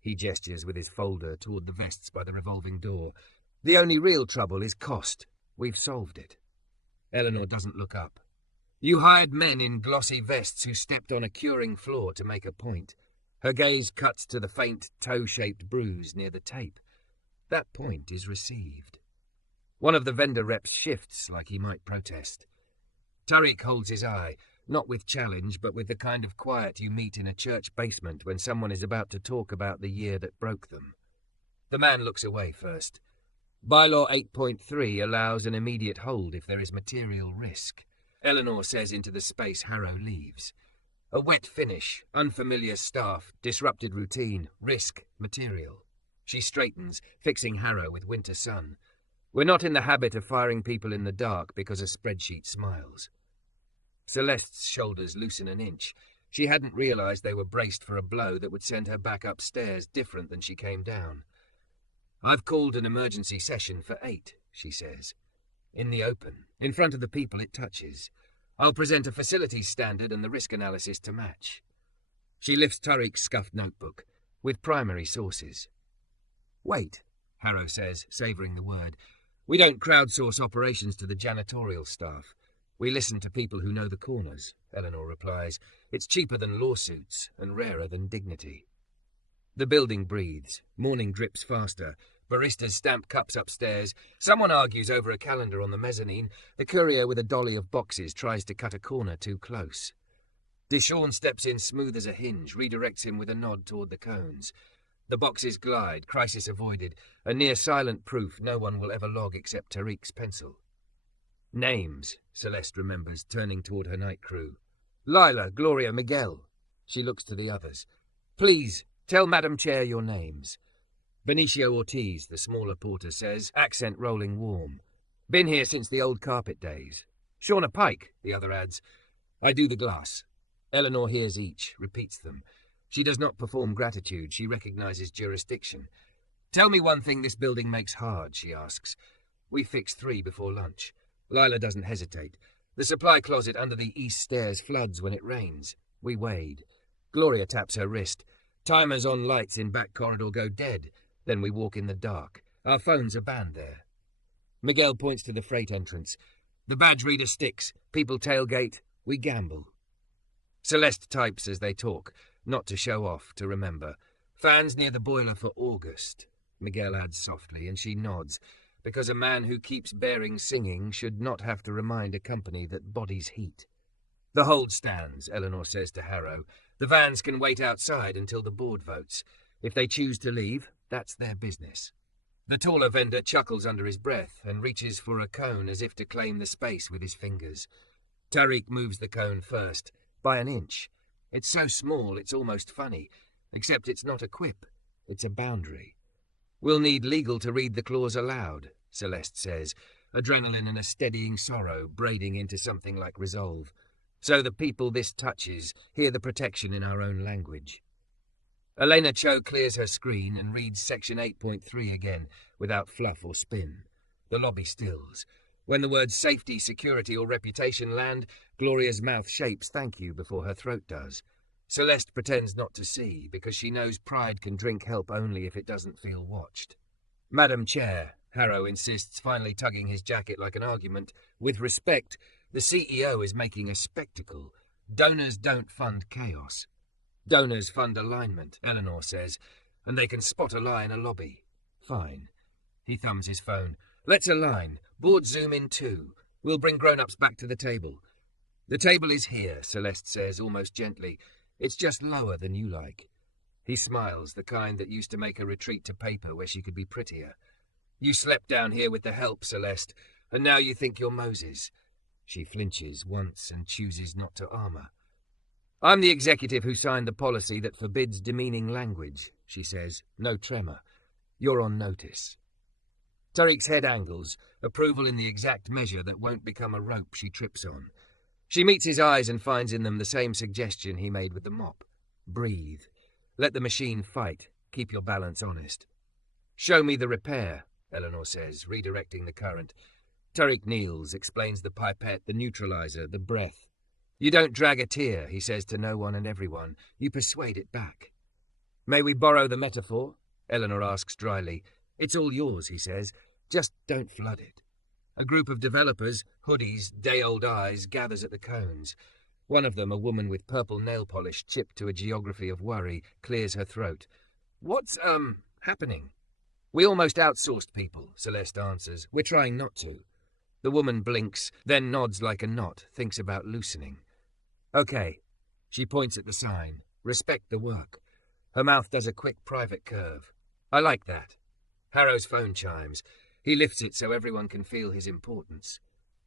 He gestures with his folder toward the vests by the revolving door. The only real trouble is cost. We've solved it. Eleanor doesn't look up. You hired men in glossy vests who stepped on a curing floor to make a point. Her gaze cuts to the faint toe-shaped bruise near the tape. That point is received. One of the vendor reps shifts like he might protest. Tariq holds his eye, not with challenge, but with the kind of quiet you meet in a church basement when someone is about to talk about the year that broke them. The man looks away first. Bylaw 8.3 allows an immediate hold if there is material risk. Eleanor says into the space Harrow leaves. A wet finish, unfamiliar staff, disrupted routine, risk, material. She straightens, fixing Harrow with winter sun. We're not in the habit of firing people in the dark because a spreadsheet smiles. Celeste's shoulders loosen an inch. She hadn't realized they were braced for a blow that would send her back upstairs different than she came down. I've called an emergency session for 8, she says. In the open, in front of the people it touches. I'll present a facilities standard and the risk analysis to match. She lifts Tariq's scuffed notebook, with primary sources. Wait, Harrow says, savouring the word. We don't crowdsource operations to the janitorial staff. We listen to people who know the corners, Eleanor replies. It's cheaper than lawsuits and rarer than dignity. The building breathes. Morning drips faster. Baristas stamp cups upstairs. Someone argues over a calendar on the mezzanine. The courier with a dolly of boxes tries to cut a corner too close. Deshawn steps in smooth as a hinge, redirects him with a nod toward the cones. The boxes glide, crisis avoided, a near-silent proof no one will ever log except Tariq's pencil. Names, Celeste remembers, turning toward her night crew. Lila, Gloria, Miguel. She looks to the others. Please, tell Madam Chair your names. Benicio Ortiz, the smaller porter says, accent rolling warm. Been here since the old carpet days. Shauna Pike, the other adds. I do the glass. Eleanor hears each, repeats them. She does not perform gratitude, she recognizes jurisdiction. Tell me one thing this building makes hard, she asks. We fix 3 before lunch. Lila doesn't hesitate. The supply closet under the east stairs floods when it rains. We wade. Gloria taps her wrist. Timers on lights in back corridor go dead. Then we walk in the dark. Our phones are banned there. Miguel points to the freight entrance. The badge reader sticks. People tailgate. We gamble. Celeste types as they talk. Not to show off, to remember. Fans near the boiler for August. Miguel adds softly, and she nods. Because a man who keeps bearing singing should not have to remind a company that bodies heat. The hold stands, Eleanor says to Harrow. The vans can wait outside until the board votes. If they choose to leave, that's their business. The taller vendor chuckles under his breath and reaches for a cone as if to claim the space with his fingers. Tariq moves the cone first, by an inch. It's so small it's almost funny, except it's not a quip, it's a boundary. We'll need legal to read the clause aloud, Celeste says, adrenaline and a steadying sorrow braiding into something like resolve. So the people this touches hear the protection in our own language. Elena Cho clears her screen and reads section 8.3 again, without fluff or spin. The lobby stills. When the words safety, security or reputation land, Gloria's mouth shapes thank you before her throat does. Celeste pretends not to see, because she knows pride can drink help only if it doesn't feel watched. Madam Chair, Harrow insists, finally tugging his jacket like an argument, with respect, the CEO is making a spectacle. Donors don't fund chaos. Donors fund alignment, Eleanor says, and they can spot a lie in a lobby. Fine. He thumbs his phone. Let's align. Board zoom in 2. We'll bring grown-ups back to the table. The table is here, Celeste says, almost gently. It's just lower than you like. He smiles, the kind that used to make a retreat to paper where she could be prettier. You slept down here with the help, Celeste, and now you think you're Moses. She flinches once and chooses not to armour. I'm the executive who signed the policy that forbids demeaning language, she says, no tremor. You're on notice. Tariq's head angles, approval in the exact measure that won't become a rope she trips on. She meets his eyes and finds in them the same suggestion he made with the mop. Breathe. Let the machine fight. Keep your balance honest. Show me the repair, Eleanor says, redirecting the current. Tariq kneels, explains the pipette, the neutralizer, the breath. You don't drag a tear, he says to no one and everyone. You persuade it back. May we borrow the metaphor? Eleanor asks dryly. It's all yours, he says. Just don't flood it. A group of developers, hoodies, day-old eyes, gathers at the cones. One of them, a woman with purple nail polish chipped to a geography of worry, clears her throat. What's, happening? We almost outsourced people, Celeste answers. We're trying not to. The woman blinks, then nods like a knot, thinks about loosening. Okay. She points at the sign. Respect the work. Her mouth does a quick private curve. I like that. Harrow's phone chimes. He lifts it so everyone can feel his importance.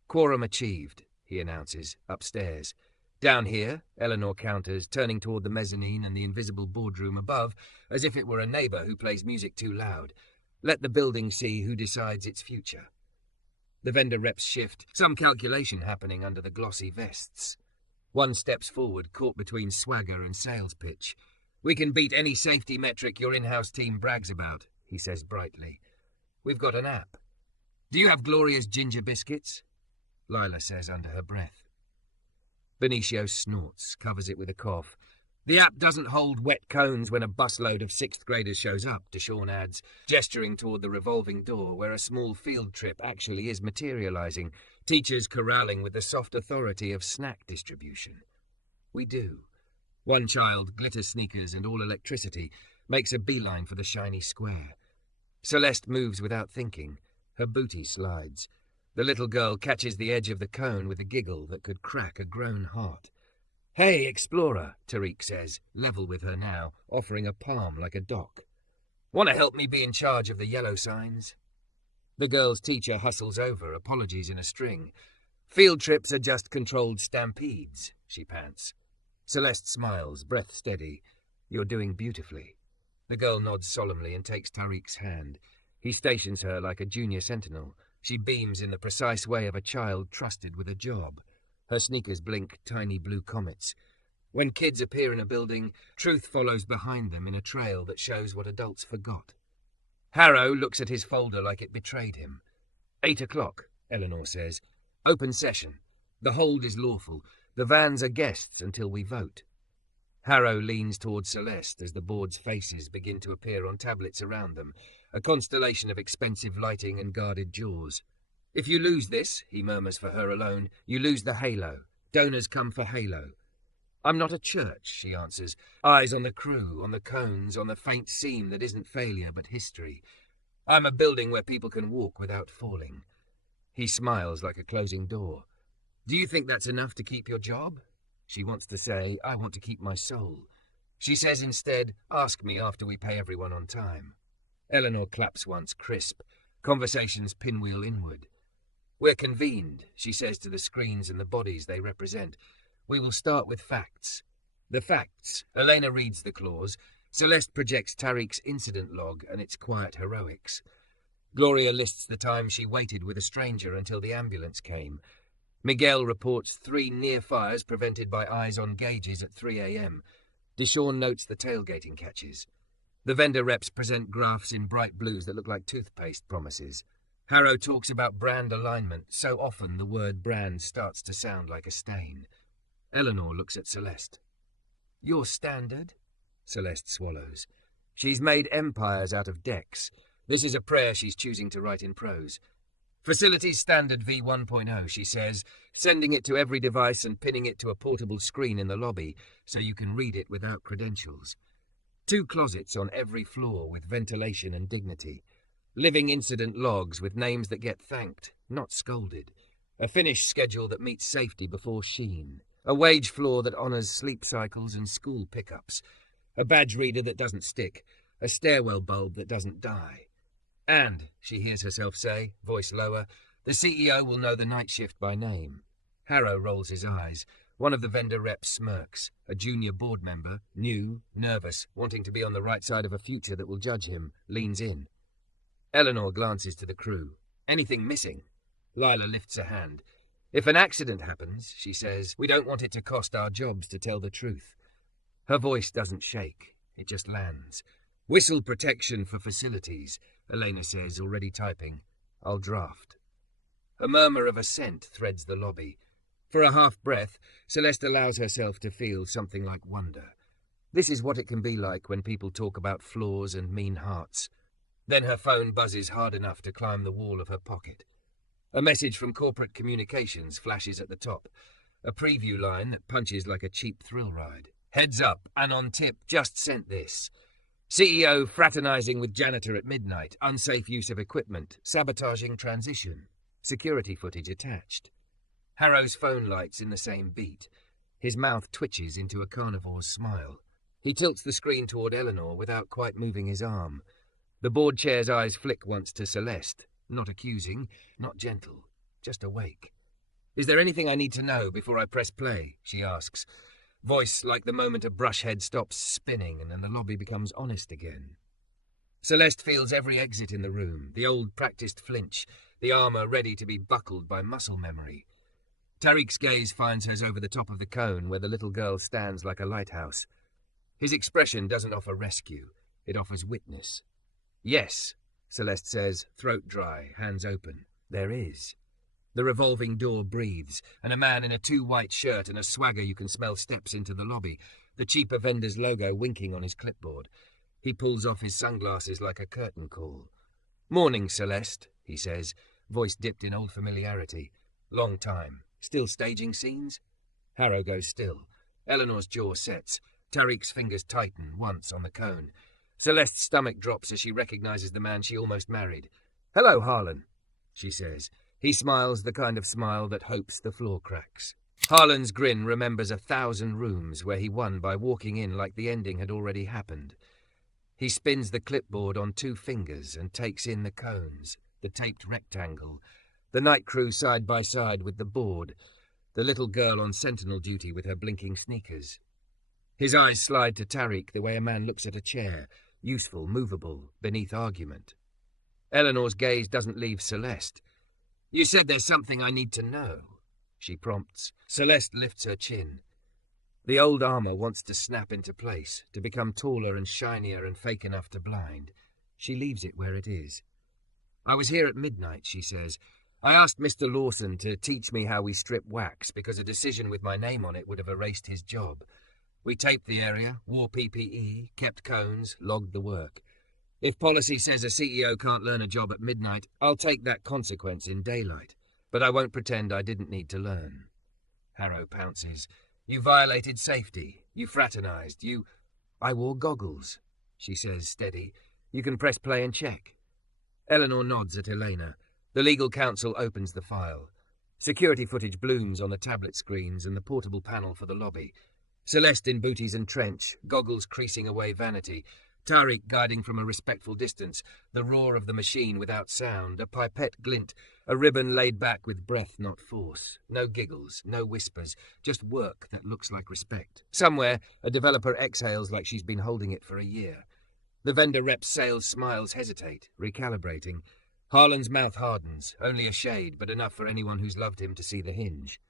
Quorum achieved, he announces, upstairs. Down here, Eleanor counters, turning toward the mezzanine and the invisible boardroom above, as if it were a neighbour who plays music too loud. Let the building see who decides its future. The vendor reps shift, some calculation happening under the glossy vests. One steps forward, caught between swagger and sales pitch. We can beat any safety metric your in-house team brags about, he says brightly. We've got an app. Do you have Gloria's ginger biscuits? Lila says under her breath. Benicio snorts, covers it with a cough. The app doesn't hold wet cones when a busload of sixth graders shows up, Deshawn adds, gesturing toward the revolving door where a small field trip actually is materializing, teachers corralling with the soft authority of snack distribution. We do. One child, glitter sneakers and all electricity, makes a beeline for the shiny square. Celeste moves without thinking. Her booty slides. The little girl catches the edge of the cone with a giggle that could crack a grown heart. Hey, Explorer, Tariq says, level with her now, offering a palm like a dock. Want to help me be in charge of the yellow signs? The girl's teacher hustles over, apologies in a string. Field trips are just controlled stampedes, she pants. Celeste smiles, breath steady. You're doing beautifully. The girl nods solemnly and takes Tariq's hand. He stations her like a junior sentinel. She beams in the precise way of a child trusted with a job. Her sneakers blink tiny blue comets. When kids appear in a building, truth follows behind them in a trail that shows what adults forgot. Harrow looks at his folder like it betrayed him. 8 o'clock, Eleanor says. Open session. The hold is lawful. The vans are guests until we vote. Harrow leans towards Celeste as the board's faces begin to appear on tablets around them, a constellation of expensive lighting and guarded jaws. If you lose this, he murmurs for her alone, you lose the halo. Donors come for halo. I'm not a church, she answers, eyes on the crew, on the cones, on the faint seam that isn't failure but history. I'm a building where people can walk without falling. He smiles like a closing door. Do you think that's enough to keep your job? She wants to say, I want to keep my soul. She says instead, ask me after we pay everyone on time. Eleanor claps once, crisp. Conversations pinwheel inward. We're convened, she says to the screens and the bodies they represent. We will start with facts. The facts. Elena reads the clause. Celeste projects Tariq's incident log and its quiet heroics. Gloria lists the time she waited with a stranger until the ambulance came. Miguel reports 3 near fires prevented by eyes on gauges at 3 a.m. Deshawn notes the tailgating catches. The vendor reps present graphs in bright blues that look like toothpaste promises. Harrow talks about brand alignment. So often the word brand starts to sound like a stain. Eleanor looks at Celeste. Your standard? Celeste swallows. She's made empires out of decks. This is a prayer she's choosing to write in prose. Facilities standard V1.0, she says, sending it to every device and pinning it to a portable screen in the lobby so you can read it without credentials. 2 closets on every floor with ventilation and dignity. Living incident logs with names that get thanked, not scolded. A finish schedule that meets safety before sheen. A wage floor that honours sleep cycles and school pickups. A badge reader that doesn't stick. A stairwell bulb that doesn't die. And, she hears herself say, voice lower, the CEO will know the night shift by name. Harrow rolls his eyes. One of the vendor reps smirks. A junior board member, new, nervous, wanting to be on the right side of a future that will judge him, leans in. Eleanor glances to the crew. Anything missing? Lila lifts a hand. If an accident happens, she says, we don't want it to cost our jobs to tell the truth. Her voice doesn't shake. It just lands. Whistle protection for facilities, Elena says, already typing. I'll draft. A murmur of assent threads the lobby. For a half-breath, Celeste allows herself to feel something like wonder. This is what it can be like when people talk about flaws and mean hearts. Then her phone buzzes hard enough to climb the wall of her pocket. A message from corporate communications flashes at the top. a preview line that punches like a cheap thrill ride. Heads up, and on tip, just sent this. CEO fraternizing with janitor at midnight, unsafe use of equipment, sabotaging transition. Security footage attached. Harrow's phone lights in the same beat. His mouth twitches into a carnivore's smile. He tilts the screen toward Eleanor without quite moving his arm. The board chair's eyes flick once to Celeste, not accusing, not gentle, just awake. "Is there anything I need to know before I press play?" she asks. Voice like the moment a brush head stops spinning and then the lobby becomes honest again. Celeste feels every exit in the room, the old practiced flinch, the armor ready to be buckled by muscle memory. Tariq's gaze finds hers over the top of the cone where the little girl stands like a lighthouse. His expression doesn't offer rescue, it offers witness. "Yes," Celeste says, throat dry, hands open. "There is." The revolving door breathes, and a man in a too-white shirt and a swagger you can smell steps into the lobby, the cheaper vendor's logo winking on his clipboard. He pulls off his sunglasses like a curtain call. "Morning, Celeste," he says, voice dipped in old familiarity. "Long time. Still staging scenes?" Harrow goes still. Eleanor's jaw sets. Tariq's fingers tighten, once on the cone. Celeste's stomach drops as she recognizes the man she almost married. "Hello, Harlan," she says. He smiles the kind of smile that hopes the floor cracks. Harlan's grin remembers 1,000 rooms where he won by walking in like the ending had already happened. He spins the clipboard on 2 fingers and takes in the cones, the taped rectangle, the night crew side by side with the board, the little girl on sentinel duty with her blinking sneakers. His eyes slide to Tariq the way a man looks at a chair, useful, movable, beneath argument. Eleanor's gaze doesn't leave Celeste. "You said there's something I need to know," she prompts. Celeste lifts her chin. The old armor wants to snap into place, to become taller and shinier and fake enough to blind. She leaves it where it is. "I was here at midnight," she says. "I asked Mr. Lawson to teach me how we strip wax because a decision with my name on it would have erased his job. We taped the area, wore PPE, kept cones, logged the work. If policy says a CEO can't learn a job at midnight, I'll take that consequence in daylight. But I won't pretend I didn't need to learn." Harrow pounces. "You violated safety. You fraternized. You—" "I wore goggles," she says, steady. "You can press play and check." Eleanor nods at Elena. The legal counsel opens the file. Security footage blooms on the tablet screens and the portable panel for the lobby. Celeste in booties and trench, goggles creasing away vanity. Tariq guiding from a respectful distance, the roar of the machine without sound, a pipette glint, a ribbon laid back with breath not force. No giggles, no whispers, just work that looks like respect. Somewhere, a developer exhales like she's been holding it for a year. The vendor rep's sales smiles hesitate, recalibrating. Harlan's mouth hardens, only a shade, but enough for anyone who's loved him to see the hinge.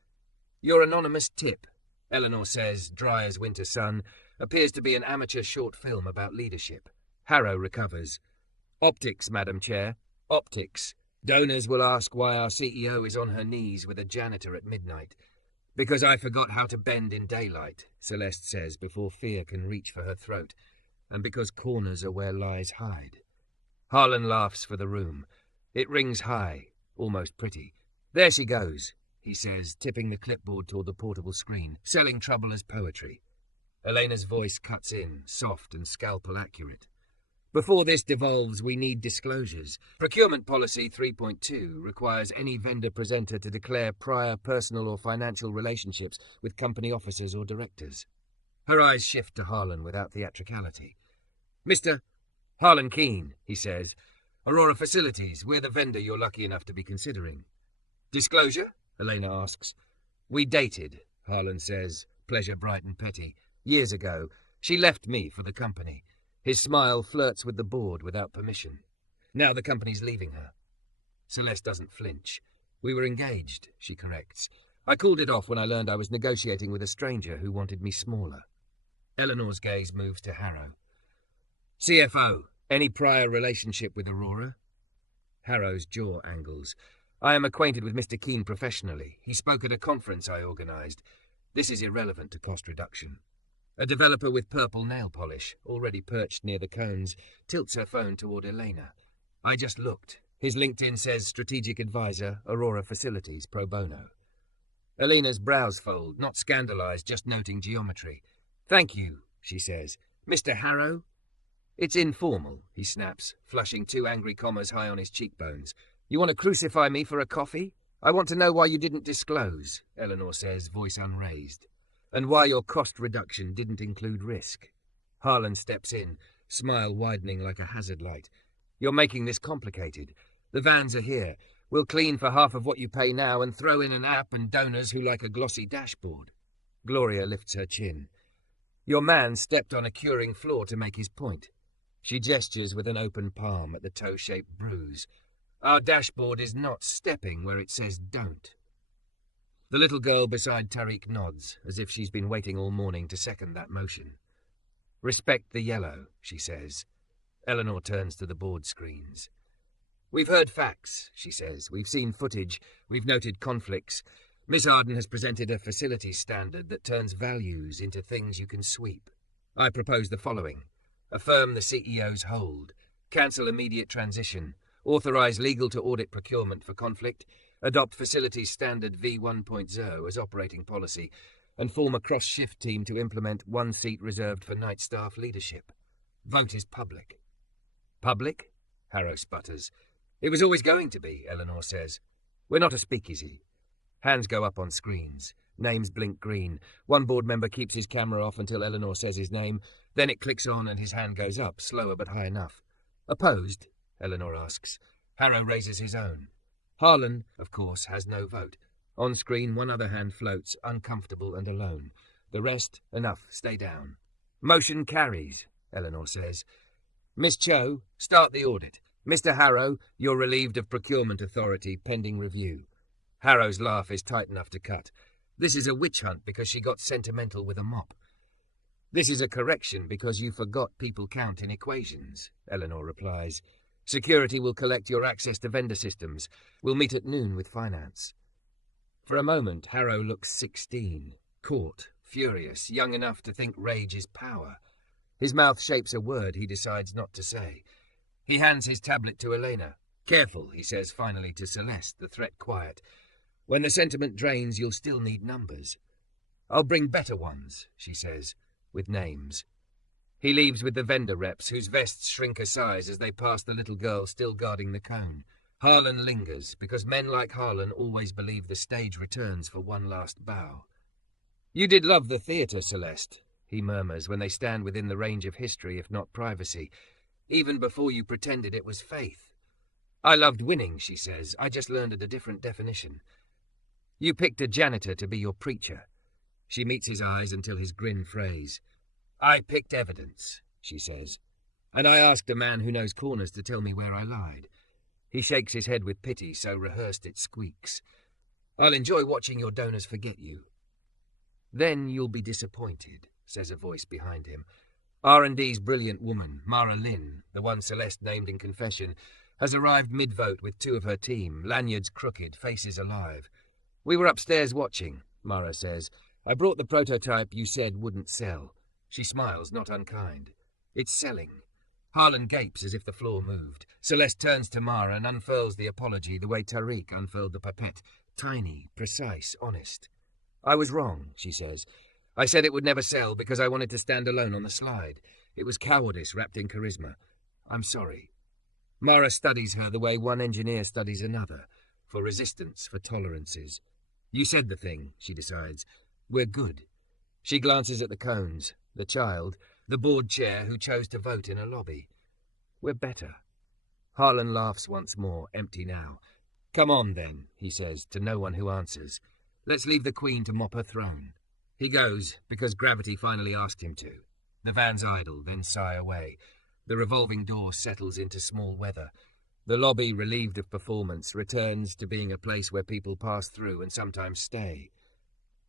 "Your anonymous tip," Eleanor says, dry as winter sun, appears to be an amateur short film about leadership. Harrow recovers. "Optics, Madam Chair. Optics. Donors will ask why our CEO is on her knees with a janitor at midnight. Because I forgot how to bend in daylight," Celeste says before fear can reach for her throat. "And because corners are where lies hide." Harlan laughs for the room. It rings high, almost pretty. "There she goes," he says, tipping the clipboard toward the portable screen, selling trouble as poetry. Elena's voice cuts in, soft and scalpel accurate. "Before this devolves, we need disclosures. Procurement Policy 3.2 requires any vendor presenter to declare prior personal or financial relationships with company officers or directors." Her eyes shift to Harlan without theatricality. "Mr. Harlan Keene," he says. "Aurora Facilities, we're the vendor you're lucky enough to be considering." "Disclosure?" Elena asks. "We dated," Harlan says, pleasure bright and petty. "Years ago. She left me for the company." His smile flirts with the board without permission. "Now the company's leaving her." Celeste doesn't flinch. "We were engaged," she corrects. "I called it off when I learned I was negotiating with a stranger who wanted me smaller." Eleanor's gaze moves to Harrow. "CFO, any prior relationship with Aurora?" Harrow's jaw angles. "I am acquainted with Mr. Keene professionally. He spoke at a conference I organized. This is irrelevant to cost reduction." A developer with purple nail polish, already perched near the cones, tilts her phone toward Elena. "I just looked. His LinkedIn says Strategic Advisor, Aurora Facilities, pro bono." Alina's brows fold, not scandalized, just noting geometry. "Thank you," she says. "Mr. Harrow?" "It's informal," he snaps, flushing 2 angry commas high on his cheekbones. "You want to crucify me for a coffee? I want to know why you didn't disclose," Eleanor says, voice unraised. "And why your cost reduction didn't include risk." Harlan steps in, smile widening like a hazard light. "You're making this complicated. The vans are here. We'll clean for half of what you pay now and throw in an app and donors who like a glossy dashboard." Gloria lifts her chin. "Your man stepped on a curing floor to make his point." She gestures with an open palm at the toe-shaped bruise. "Our dashboard is not stepping where it says don't." The little girl beside Tariq nods, as if she's been waiting all morning to second that motion. "Respect the yellow," she says. Eleanor turns to the board screens. "We've heard facts," she says. "We've seen footage. We've noted conflicts. Miss Arden has presented a facilities standard that turns values into things you can sweep. I propose the following. Affirm the CEO's hold. Cancel immediate transition. Authorize legal to audit procurement for conflict. Adopt facilities standard V1.0 as operating policy. And form a cross-shift team to implement 1 seat reserved for night staff leadership. Vote is public." "Public?" Harrow sputters. "It was always going to be," Eleanor says. "We're not a speakeasy." Hands go up on screens. Names blink green. One board member keeps his camera off until Eleanor says his name. Then it clicks on and his hand goes up, slower but high enough. "Opposed?" Eleanor asks. Harrow raises his own. Harlan, of course, has no vote. On screen, one other hand floats, uncomfortable and alone. The rest, enough, stay down. "Motion carries," Eleanor says. "Miss Cho, start the audit. Mr. Harrow, you're relieved of procurement authority pending review." Harrow's laugh is tight enough to cut. "This is a witch hunt because she got sentimental with a mop." "This is a correction because you forgot people count in equations," Eleanor replies. "Security will collect your access to vendor systems. We'll meet at noon with finance." For a moment, Harrow looks 16, caught, furious, young enough to think rage is power. His mouth shapes a word he decides not to say. He hands his tablet to Elena. "Careful," he says finally to Celeste, the threat quiet. "When the sentiment drains, you'll still need numbers." "I'll bring better ones," she says, with names. He leaves with the vendor reps, whose vests shrink a size as they pass the little girl still guarding the cone. Harlan lingers, because men like Harlan always believe the stage returns for one last bow. "You did love the theatre, Celeste," he murmurs when they stand within the range of history, if not privacy, "even before you pretended it was faith." "I loved winning," she says. "I just learned a different definition." "You picked a janitor to be your preacher." She meets his eyes until his grin frays. "I picked evidence," she says. "And I asked a man who knows corners to tell me where I lied." He shakes his head with pity, so rehearsed it squeaks. "I'll enjoy watching your donors forget you." "Then you'll be disappointed," says a voice behind him. R&D's brilliant woman, Mara Lynn, the one Celeste named in confession, has arrived mid-vote with 2 of her team, lanyards crooked, faces alive. "We were upstairs watching," Mara says. "I brought the prototype you said wouldn't sell." She smiles, not unkind. "It's selling." Harlan gapes as if the floor moved. Celeste turns to Mara and unfurls the apology the way Tariq unfurled the pipette. Tiny, precise, honest. "I was wrong," she says. "I said it would never sell because I wanted to stand alone on the slide. It was cowardice wrapped in charisma. I'm sorry." Mara studies her the way one engineer studies another, for resistance, for tolerances. "You said the thing," she decides. "We're good." She glances at the cones, the child, the board chair who chose to vote in a lobby. "We're better." Harlan laughs once more, empty now. "Come on, then," he says, to no one who answers. "Let's leave the Queen to mop her throne." He goes, because gravity finally asked him to. The vans idle, then sigh away. The revolving door settles into small weather. The lobby, relieved of performance, returns to being a place where people pass through and sometimes stay.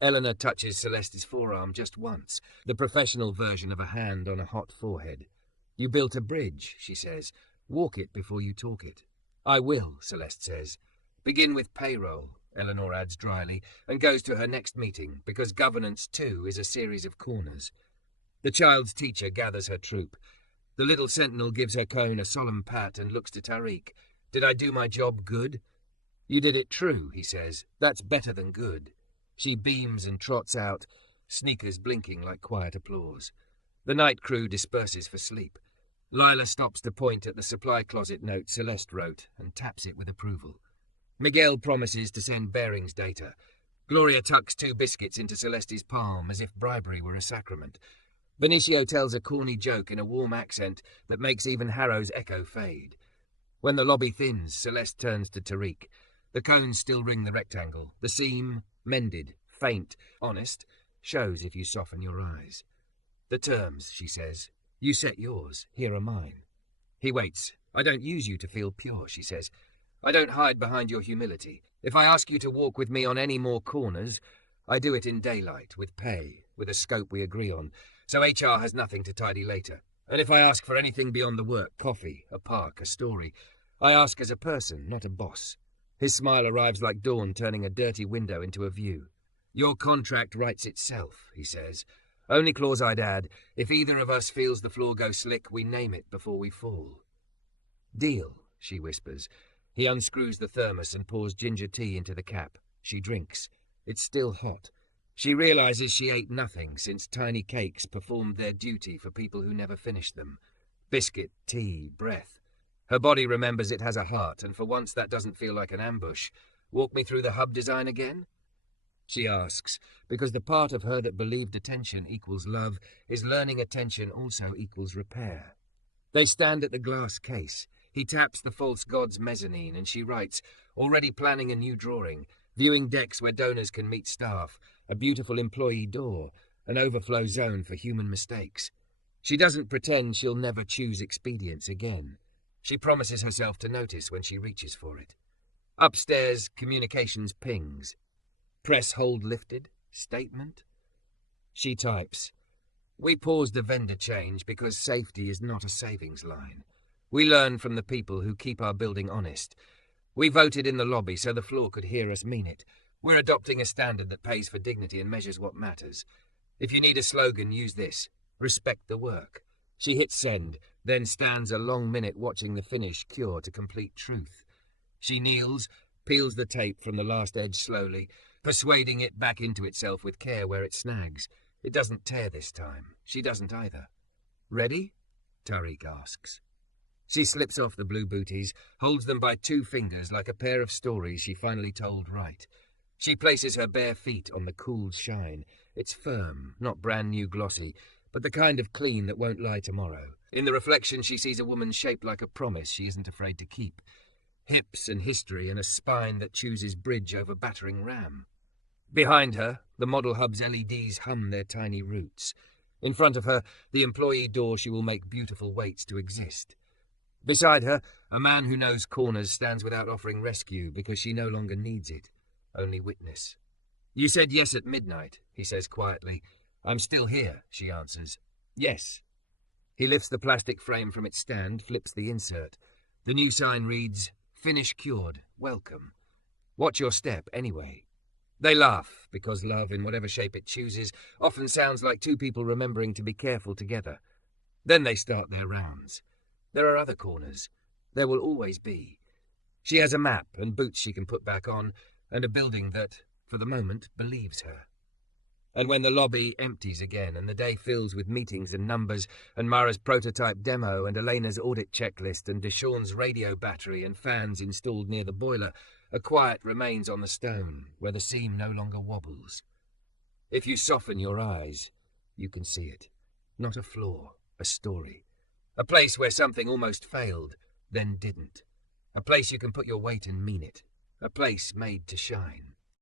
Eleanor touches Celeste's forearm just once, the professional version of a hand on a hot forehead. "You built a bridge," she says. "Walk it before you talk it." "I will," Celeste says. "Begin with payroll," Eleanor adds dryly, and goes to her next meeting, because governance, too, is a series of corners. The child's teacher gathers her troop. The little sentinel gives her cone a solemn pat and looks to Tariq. "Did I do my job good?" "You did it true," he says. "That's better than good." She beams and trots out, sneakers blinking like quiet applause. The night crew disperses for sleep. Lila stops to point at the supply closet note Celeste wrote and taps it with approval. Miguel promises to send bearings data. Gloria tucks 2 biscuits into Celeste's palm as if bribery were a sacrament. Benicio tells a corny joke in a warm accent that makes even Harrow's echo fade. When the lobby thins, Celeste turns to Tariq. The cones still ring the rectangle. The seam, mended, faint, honest, shows if you soften your eyes. The terms, she says. You set yours. Here are mine. He waits. I don't use you to feel pure, she says. I don't hide behind your humility. If I ask you to walk with me on any more corners, I do it in daylight, with pay, with a scope we agree on, so HR has nothing to tidy later. And if I ask for anything beyond the work, coffee, a park, a story, I ask as a person, not a boss. His smile arrives like dawn turning a dirty window into a view. Your contract writes itself, he says. Only clause I'd add, if either of us feels the floor go slick, we name it before we fall. Deal, she whispers. He unscrews the thermos and pours ginger tea into the cap. She drinks. It's still hot. She realizes she ate nothing since tiny cakes performed their duty for people who never finished them. Biscuit, tea, breath. Her body remembers it has a heart, and for once that doesn't feel like an ambush. Walk me through the hub design again? She asks, because the part of her that believed attention equals love is learning attention also equals repair. They stand at the glass case. He taps the false god's mezzanine and she writes, already planning a new drawing, viewing decks where donors can meet staff, a beautiful employee door, an overflow zone for human mistakes. She doesn't pretend she'll never choose expedience again. She promises herself to notice when she reaches for it. Upstairs, communications pings. Press hold lifted? Statement? She types. We paused the vendor change because safety is not a savings line. We learn from the people who keep our building honest. We voted in the lobby so the floor could hear us mean it. We're adopting a standard that pays for dignity and measures what matters. If you need a slogan, use this. Respect the work. She hits send, then stands a long minute watching the finish cure to complete truth. She kneels, peels the tape from the last edge slowly, persuading it back into itself with care where it snags. It doesn't tear this time. She doesn't either. Ready? Tariq asks. She slips off the blue booties, holds them by 2 fingers like a pair of stories she finally told right. She places her bare feet on the cool shine. It's firm, not brand new glossy, but the kind of clean that won't lie tomorrow. In the reflection she sees a woman shaped like a promise she isn't afraid to keep. Hips and history and a spine that chooses bridge over battering ram. Behind her, the model hub's LEDs hum their tiny roots. In front of her, the employee door she will make beautiful waits to exist. Beside her, a man who knows corners stands without offering rescue because she no longer needs it, only witness. You said yes at midnight, he says quietly. I'm still here, she answers. Yes. He lifts the plastic frame from its stand, flips the insert. The new sign reads, Finish cured, welcome. Watch your step, anyway. They laugh, because love, in whatever shape it chooses, often sounds like 2 people remembering to be careful together. Then they start their rounds. There are other corners. There will always be. She has a map and boots she can put back on, and a building that, for the moment, believes her. And when the lobby empties again and the day fills with meetings and numbers and Mara's prototype demo and Elena's audit checklist and Deshawn's radio battery and fans installed near the boiler, a quiet remains on the stone where the seam no longer wobbles. If you soften your eyes, you can see it. Not a flaw, a story. A place where something almost failed, then didn't. A place you can put your weight and mean it. A place made to shine.